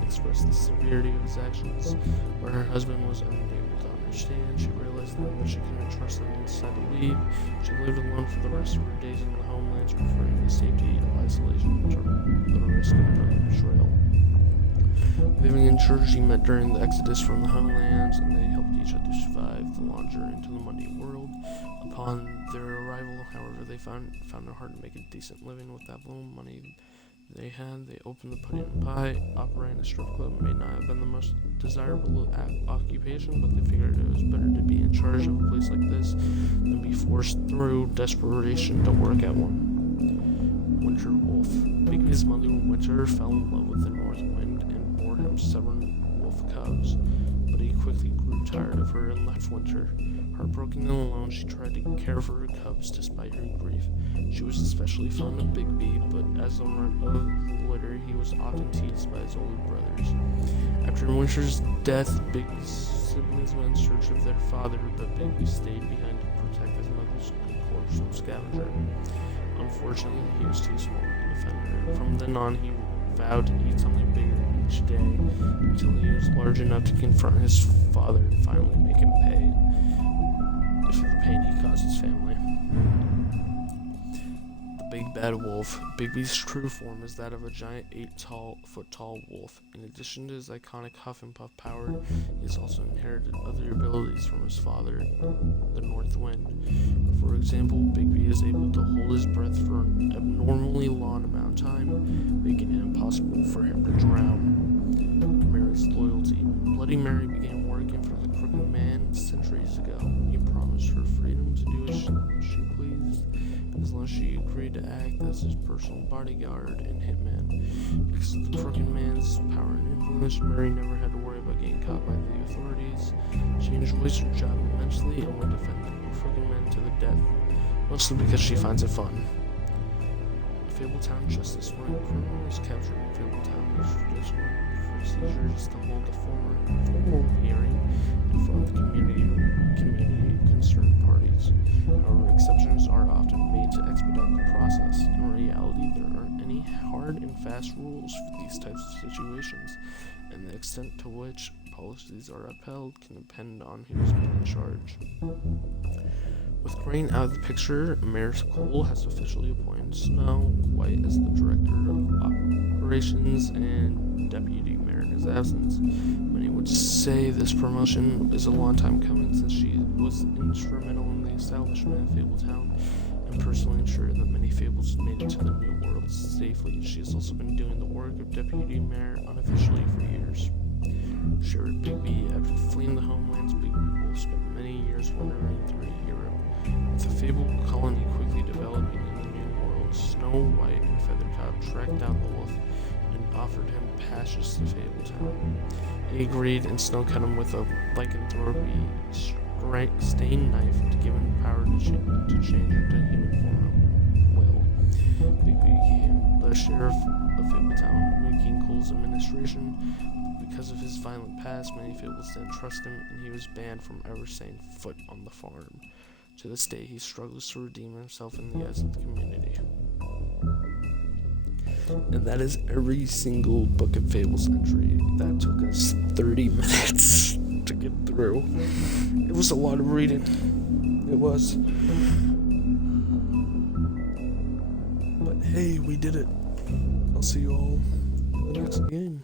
express the severity of his actions, but her husband was unable to understand. She realized then that she couldn't trust him and decided to leave. She lived alone for the rest of her days in the homelands, preferring the safety of isolation to the risk of betrayal. Vivian and Georgie met during the exodus from the homelands, and they helped each other survive the launcher into the Mundy world. Upon their arrival, however, they found it hard to make a decent living with that little money they had. They opened the Pudding and Pie. Operating a strip club may not have been the most desirable occupation, but they figured it was better to be in charge of a place like this than be forced through desperation to work at one. Winter Wolf. Bigby's mother, Winter, fell in love with the North Wind and bore him 7 wolf cubs, but he quickly grew tired of her and left Winter. Heartbroken and alone, she tried to care for her cubs despite her grief. She was especially fond of Bigby, but as the runt of the litter, he was often teased by his older brothers. After Winter's death, Bigby's siblings went in search of their father, but Bigby stayed behind to protect his mother's corpse from Scavenger. Unfortunately, he was too small to defend her. From then on, he vowed to eat something bigger each day until he was large enough to confront his father and finally make him pay for the pain he caused his family. The Big Bad Wolf. Bigby's true form is that of a giant 8-foot-tall wolf. In addition to his iconic huff and puff power, he has also inherited other abilities from his father, the North Wind. For example, Bigby is able to hold his breath for an abnormally long amount of time, making it impossible for him to drown. Mary's loyalty. Bloody Mary began working for the Crooked Man centuries ago. He promised her freedom to do as she pleased, as long as she agreed to act as his personal bodyguard and hitman. Because of the Crooked Man's power and influence, Mary never had to worry about getting caught by the authorities. She enjoys her job immensely and would defend the Crooked Man to the death, mostly because she finds it fun. Fabletown Justice. When a criminal is captured in Fabletown, the traditional procedure is to hold a formal hearing in front of the community concerned parties. However, exceptions are often made to expedite the process. In reality, there aren't any hard and fast rules for these types of situations, and the extent to which policies are upheld can depend on who's been in charge. With Crane out of the picture, Mayor Cole has officially appointed Snow White as the Director of Operations and Deputy Mayor in his absence. Many would say this promotion is a long time coming since she was instrumental in the establishment of Fabletown and personally ensured that many Fables made it to the New World safely. She has also been doing the work of Deputy Mayor unofficially for years. Sheriff Bigby, after fleeing the homelands, Bigby Wolf spent many years wandering through Europe. With the fabled colony quickly developing in the New World, Snow White and Feathertop tracked down the wolf and offered him passage to Fabletown. He agreed, and Snow cut him with a lycanthropy stained knife to give him power to change into human form. Will. Bigby became the sheriff of Fabletown, making Cole's administration. Because of his violent past, many Fables didn't trust him, and he was banned from ever setting foot on the farm. To this day, he struggles to redeem himself in the eyes of the community. And that is every single Book of Fables entry. That took us 30 minutes to get through. It was a lot of reading. It was. But hey, we did it. I'll see you all in the next game.